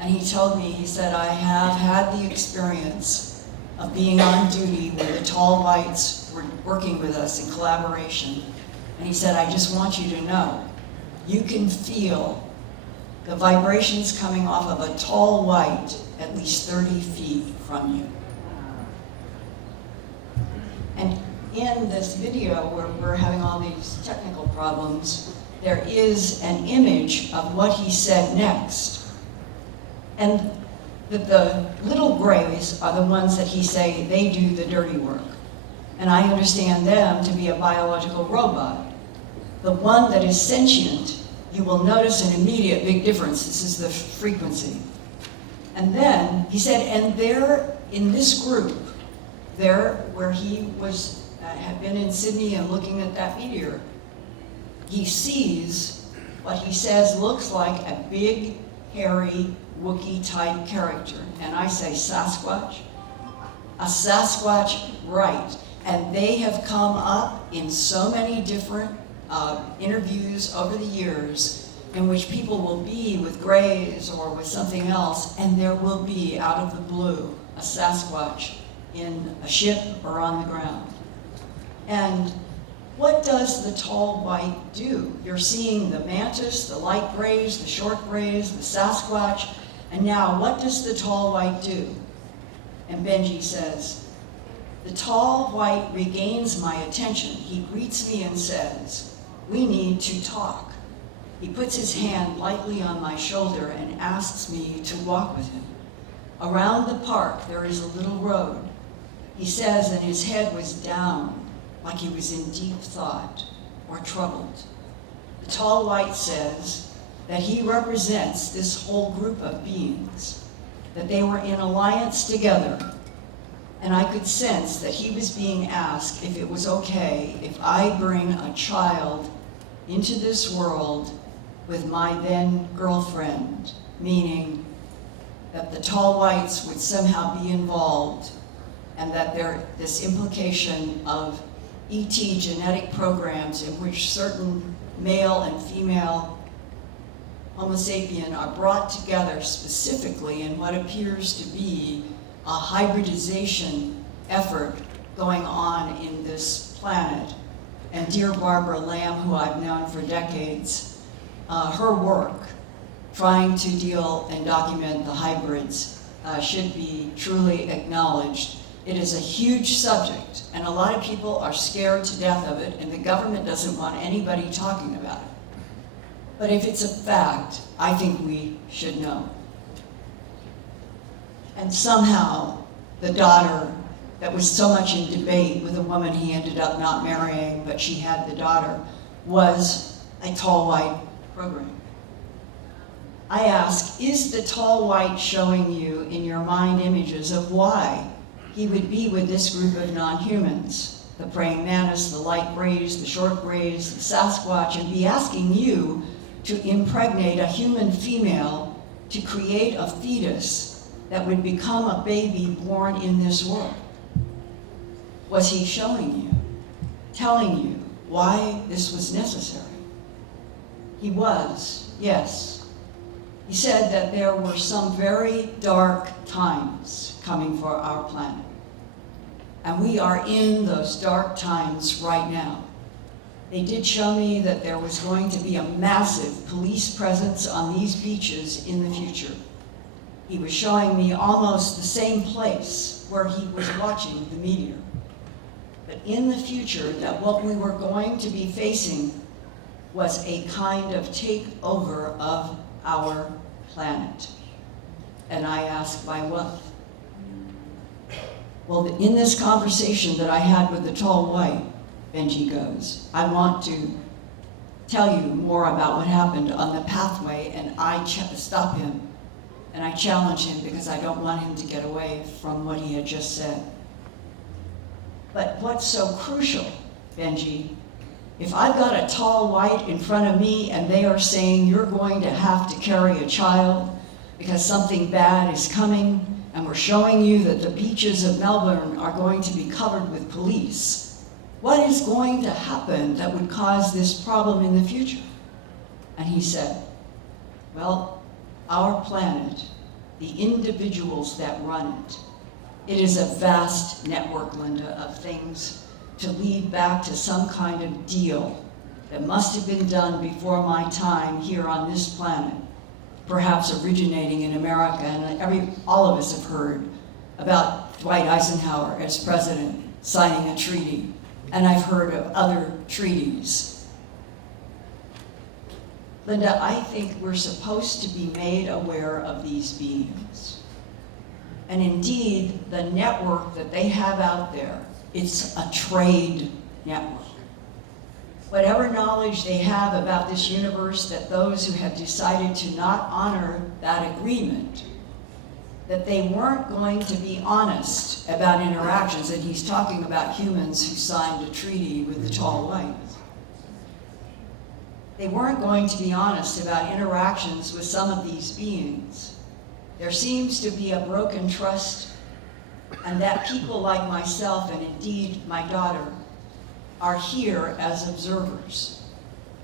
And he told me, he said, I have had the experience of being on duty where the tall whites were working with us in collaboration. And he said, I just want you to know, you can feel the vibrations coming off of a tall white at least 30 feet from you. And in this video where we're having all these technical problems, there is an image of what he said next. And the little grays are the ones that he say, they do the dirty work. And I understand them to be a biological robot. The one that is sentient, you will notice an immediate big difference. This is the frequency. And then he said, and there in this group, there where he was, had been in Sydney and looking at that meteor, he sees what he says looks like a big, hairy, Wookiee-type character. And I say, Sasquatch? A Sasquatch, right. And they have come up in so many different interviews over the years in which people will be with grays or with something else, and there will be, out of the blue, a Sasquatch in a ship or on the ground. And what does the tall white do? You're seeing the mantis, the light grays, the short grays, the Sasquatch, and now what does the tall white do? And Benji says, the tall white regains my attention. He greets me and says, we need to talk. He puts his hand lightly on my shoulder and asks me to walk with him. Around the park, there is a little road. He says, and his head was down, like he was in deep thought or troubled. The tall white says that he represents this whole group of beings, that they were in alliance together. And I could sense that he was being asked if it was okay if I bring a child into this world with my then girlfriend, meaning that the tall whites would somehow be involved, and that this implication of ET genetic programs in which certain male and female Homo sapien are brought together specifically in what appears to be a hybridization effort going on in this planet. And dear Barbara Lamb, who I've known for decades, her work trying to deal and document the hybrids should be truly acknowledged. It is a huge subject, and a lot of people are scared to death of it, and the government doesn't want anybody talking about it. But if it's a fact, I think we should know. And somehow, the daughter that was so much in debate with a woman he ended up not marrying, but she had the daughter, was a tall white program. I ask, is the tall white showing you in your mind images of why he would be with this group of non-humans, the praying mantis, the light grays, the short grays, the Sasquatch, and be asking you to impregnate a human female to create a fetus that would become a baby born in this world. Was he showing you, telling you why this was necessary? He was, yes. He said that there were some very dark times coming for our planet. And we are in those dark times right now. They did show me that there was going to be a massive police presence on these beaches in the future. He was showing me almost the same place where he was watching the meteor. But in the future, that what we were going to be facing was a kind of takeover of our planet. And I asked, by what? Well, in this conversation that I had with the tall white, Benji goes, I want to tell you more about what happened on the pathway, and I stop him, and I challenge him because I don't want him to get away from what he had just said. But what's so crucial, Benji, if I've got a tall white in front of me and they are saying you're going to have to carry a child because something bad is coming, and we're showing you that the beaches of Melbourne are going to be covered with police, what is going to happen that would cause this problem in the future? And he said, well, our planet, the individuals that run it, it is a vast network, Linda, of things to lead back to some kind of deal that must have been done before my time here on this planet, perhaps originating in America. And all of us have heard about Dwight Eisenhower as president signing a treaty, and I've heard of other treaties. Linda, I think we're supposed to be made aware of these beings. And indeed, the network that they have out there, it's a trade network. Whatever knowledge they have about this universe, that those who have decided to not honor that agreement, that they weren't going to be honest about interactions, and he's talking about humans who signed a treaty with the tall whites. They weren't going to be honest about interactions with some of these beings. There seems to be a broken trust, and that people like myself, and indeed my daughter, are here as observers.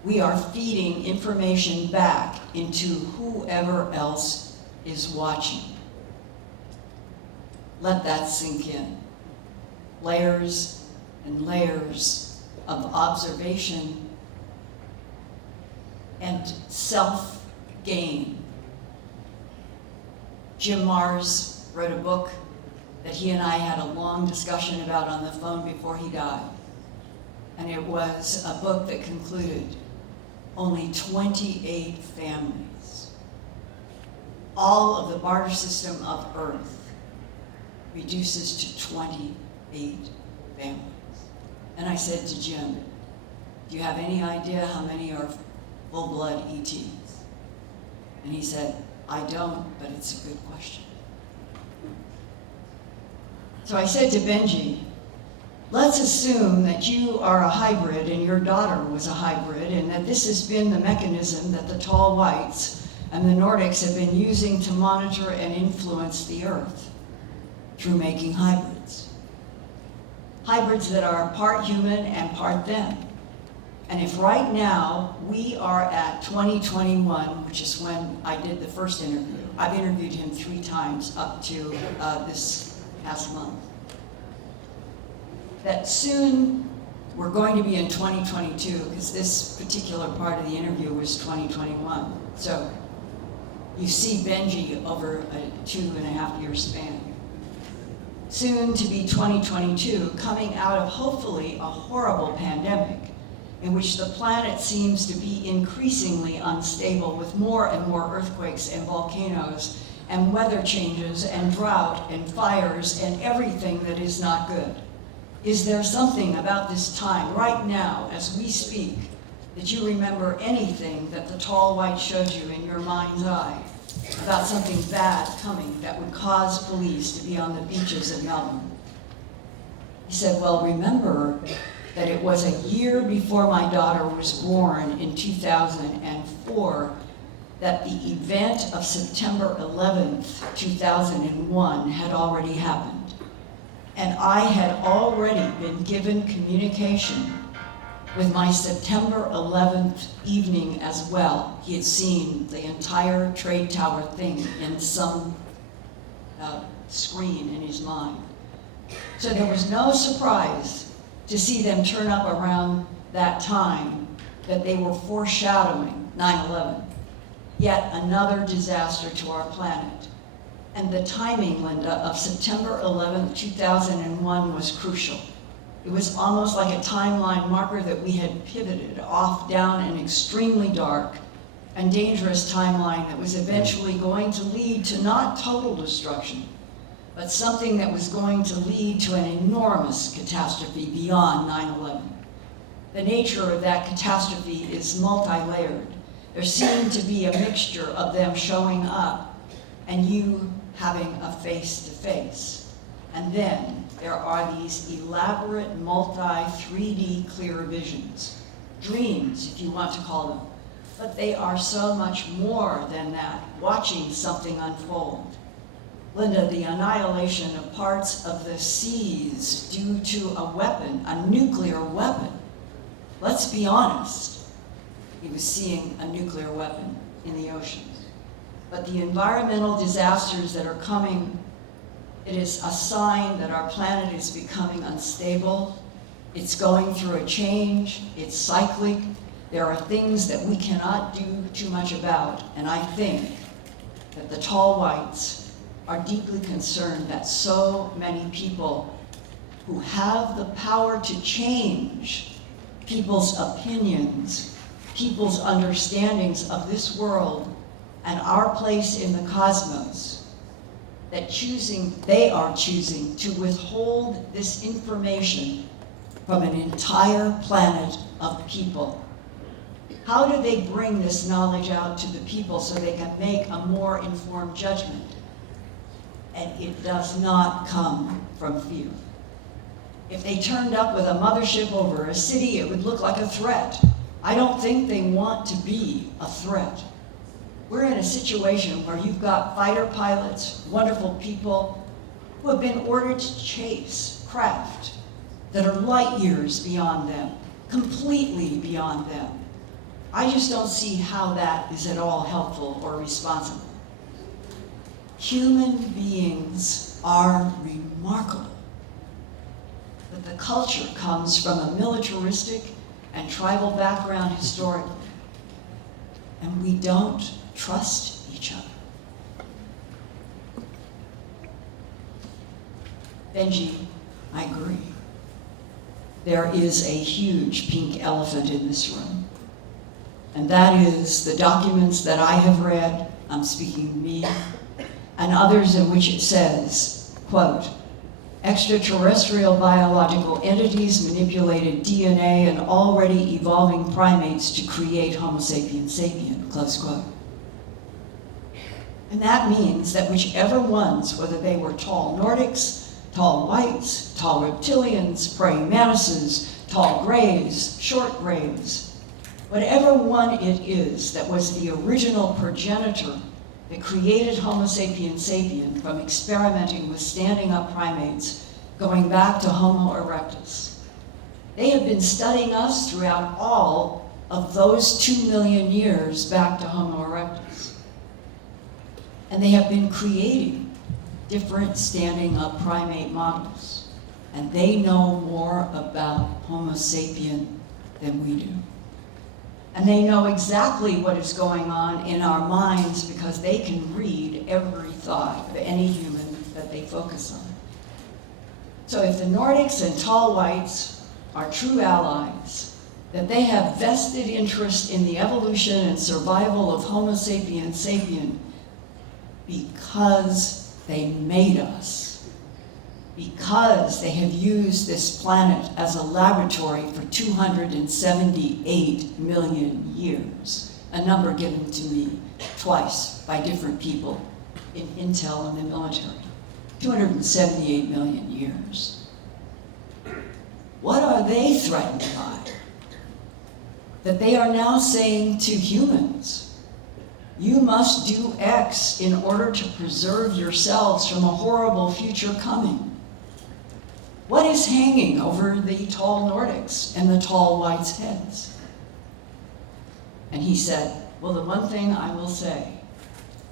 We are feeding information back into whoever else is watching. Let that sink in. Layers and layers of observation and self-gain. Jim Mars wrote a book that he and I had a long discussion about on the phone before he died. And it was a book that concluded only 28 families. All of the barter system of Earth reduces to 28 families. And I said to Jim, do you have any idea how many are full-blood ETs? And he said, I don't, but it's a good question. So I said to Benji, let's assume that you are a hybrid and your daughter was a hybrid, and that this has been the mechanism that the tall whites and the Nordics have been using to monitor and influence the Earth through making hybrids. Hybrids that are part human and part them. And if right now we are at 2021, which is when I did the first interview, I've interviewed him 3 times up to this past month, that soon we're going to be in 2022, because this particular part of the interview was 2021. So you see Benji over a 2.5-year span. Soon to be 2022, coming out of hopefully a horrible pandemic in which the planet seems to be increasingly unstable, with more and more earthquakes and volcanoes and weather changes and drought and fires and everything that is not good. Is there something about this time, right now, as we speak, that you remember anything that the tall white showed you in your mind's eye about something bad coming that would cause police to be on the beaches of Melbourne? He said, well, remember that it was a year before my daughter was born in 2004 that the event of September 11th, 2001 had already happened. And I had already been given communication with my September 11th evening as well. He had seen the entire trade tower thing in some screen in his mind. So there was no surprise to see them turn up around that time that they were foreshadowing 9/11, yet another disaster to our planet. And the timing, Linda, of September 11th, 2001 was crucial. It was almost like a timeline marker that we had pivoted off down an extremely dark and dangerous timeline that was eventually going to lead to not total destruction, but something that was going to lead to an enormous catastrophe beyond 9/11. The nature of that catastrophe is multi-layered. There seemed to be a mixture of them showing up and you having a face-to-face. And then there are these elaborate multi-3D clear visions, dreams if you want to call them, but they are so much more than that, watching something unfold. Linda, the annihilation of parts of the seas due to a weapon, a nuclear weapon. Let's be honest, he was seeing a nuclear weapon in the oceans. But the environmental disasters that are coming, it is a sign that our planet is becoming unstable. It's going through a change, it's cyclic. There are things that we cannot do too much about, and I think that the tall whites are deeply concerned that so many people who have the power to change people's opinions, people's understandings of this world and our place in the cosmos, that they are choosing to withhold this information from an entire planet of people. How do they bring this knowledge out to the people so they can make a more informed judgment? And it does not come from fear. If they turned up with a mothership over a city, it would look like a threat. I don't think they want to be a threat. We're in a situation where you've got fighter pilots, wonderful people, who have been ordered to chase craft that are light years beyond them, completely beyond them. I just don't see how that is at all helpful or responsible. Human beings are remarkable. But the culture comes from a militaristic and tribal background historically. And we don't trust each other. Benji, I agree. There is a huge pink elephant in this room. And that is the documents that I have read, I'm speaking to me, and others in which it says, quote, extraterrestrial biological entities manipulated DNA and already evolving primates to create Homo sapiens sapien, close quote. And that means that whichever ones, whether they were tall Nordics, tall whites, tall reptilians, praying mantises, tall grays, short grays, whatever one it is that was the original progenitor that created Homo sapiens sapien from experimenting with standing up primates going back to Homo erectus. They have been studying us throughout all of those 2 million years back to Homo erectus. And they have been creating different standing up primate models. And they know more about Homo sapien than we do. And they know exactly what is going on in our minds because they can read every thought of any human that they focus on. So if the Nordics and tall whites are true allies, that they have vested interest in the evolution and survival of Homo sapiens sapien because they made us, because they have used this planet as a laboratory for 278 million years, a number given to me twice by different people in intel and the military. 278 million years. What are they threatened by? That they are now saying to humans, you must do X in order to preserve yourselves from a horrible future coming. What is hanging over the tall Nordics and the tall whites' heads? And he said, well, the one thing I will say,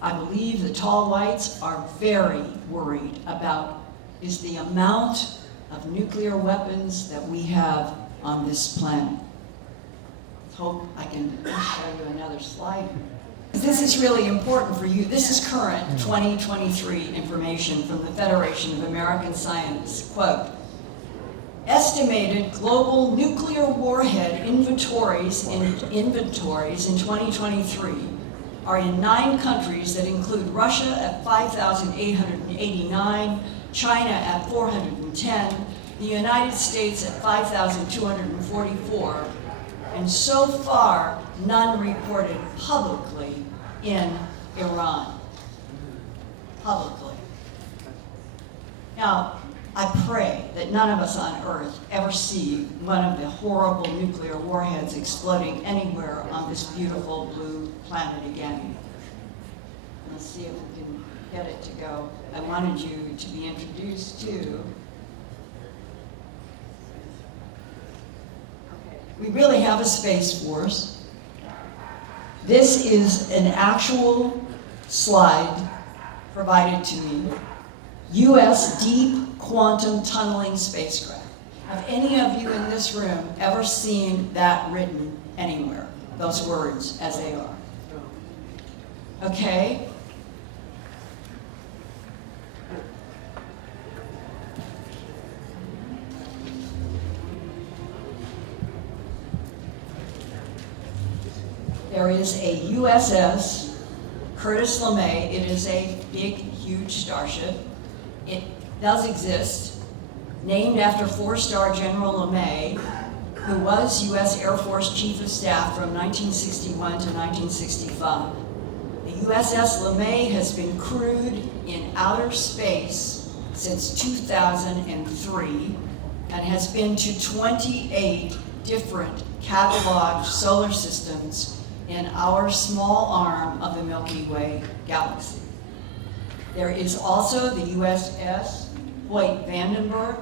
I believe the tall whites are very worried about is the amount of nuclear weapons that we have on this planet. Let's hope I can show you another slide. This is really important for you. This is current 2023 information from the Federation of American Scientists. Quote, estimated global nuclear warhead inventories in 2023 are in 9 countries that include Russia at 5,889, China at 410, the United States at 5,244, and so far, none reported publicly in Iran. Publicly. Now, I pray that none of us on Earth ever see one of the horrible nuclear warheads exploding anywhere on this beautiful blue planet again. Let's see if we can get it to go. I wanted you to be introduced to. We really have a Space Force. This is an actual slide provided to me. U.S. Deep Quantum Tunneling Spacecraft. Have any of you in this room ever seen that written anywhere? Those words as they are. Okay? There is a USS Curtis LeMay. It is a big, huge starship. It does exist, named after 4-star General LeMay, who was U.S. Air Force Chief of Staff from 1961 to 1965. The USS LeMay has been crewed in outer space since 2003 and has been to 28 different cataloged solar systems in our small arm of the Milky Way galaxy. There is also the USS Hoyt Vandenberg,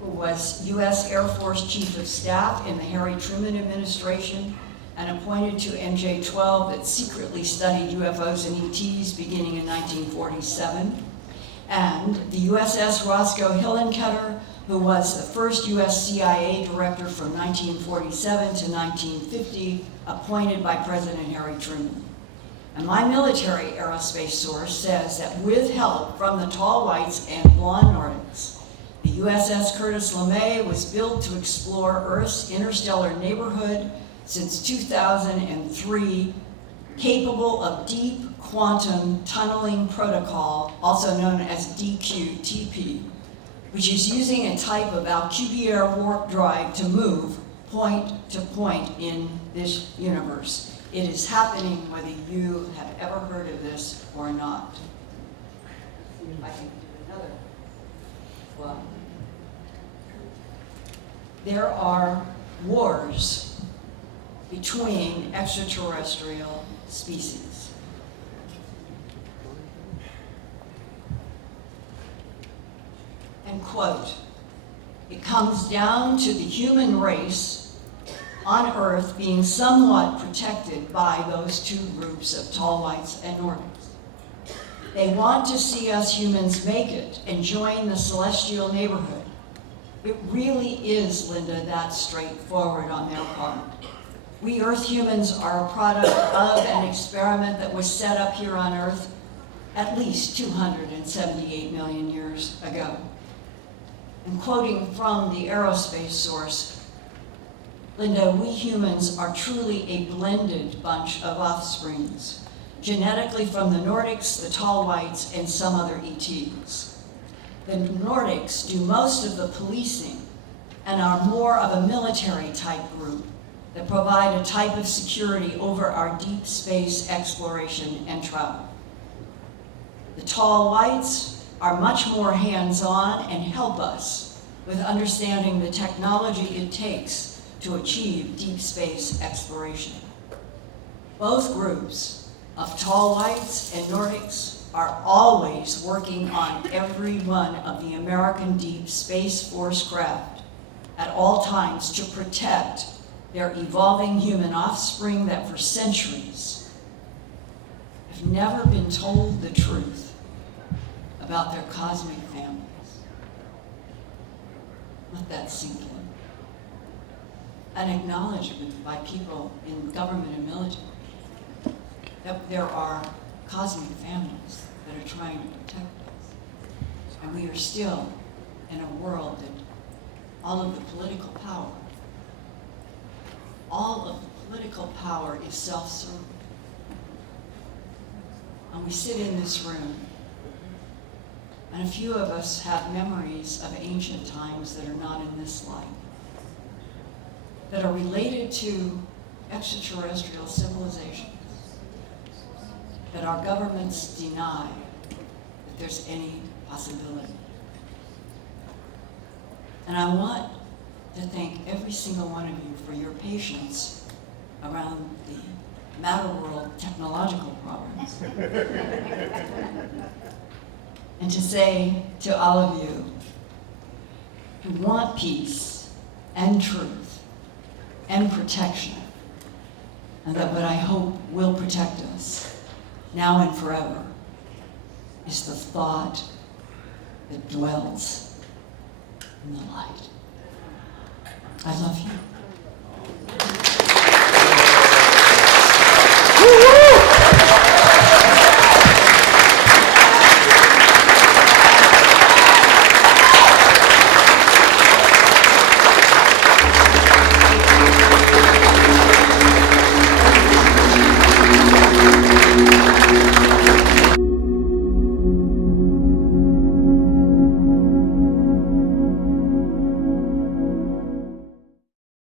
who was U.S. Air Force Chief of Staff in the Harry Truman administration and appointed to MJ-12 that secretly studied UFOs and ETs beginning in 1947. And the USS Roscoe Hillenkoetter, who was the first U.S. CIA director from 1947 to 1950, appointed by President Harry Truman. And my military aerospace source says that with help from the tall whites and blonde Nordics, the USS Curtis LeMay was built to explore Earth's interstellar neighborhood since 2003, capable of deep quantum tunneling protocol, also known as DQTP, which is using a type of Alcubierre warp drive to move point to point in this universe. It is happening whether you have ever heard of this or not. I can do another one. There are wars between extraterrestrial species. And quote, it comes down to the human race on Earth being somewhat protected by those 2 groups of tall whites and Nordics. They want to see us humans make it and join the celestial neighborhood. It really is, Linda, that straightforward on their part. We Earth humans are a product of an experiment that was set up here on Earth at least 278 million years ago. And quoting from the aerospace source, Linda, we humans are truly a blended bunch of offsprings, genetically from the Nordics, the tall whites, and some other ETs. The Nordics do most of the policing and are more of a military type group that provide a type of security over our deep space exploration and travel. The tall whites are much more hands-on and help us with understanding the technology it takes to achieve deep space exploration. Both groups of tall whites and Nordics are always working on every one of the American Deep Space Force craft at all times to protect their evolving human offspring that for centuries have never been told the truth about their cosmic families. Let that sink in. An acknowledgement by people in government and military that there are cosmic families that are trying to protect us. And we are still in a world that all of the political power is self-serving. And we sit in this room, and a few of us have memories of ancient times that are not in this life, that are related to extraterrestrial civilizations, that our governments deny that there's any possibility. And I want to thank every single one of you for your patience around the matter world technological problems. And to say to all of you who want peace and truth and protection, and that what I hope will protect us now and forever is the thought that dwells in the light. I love you.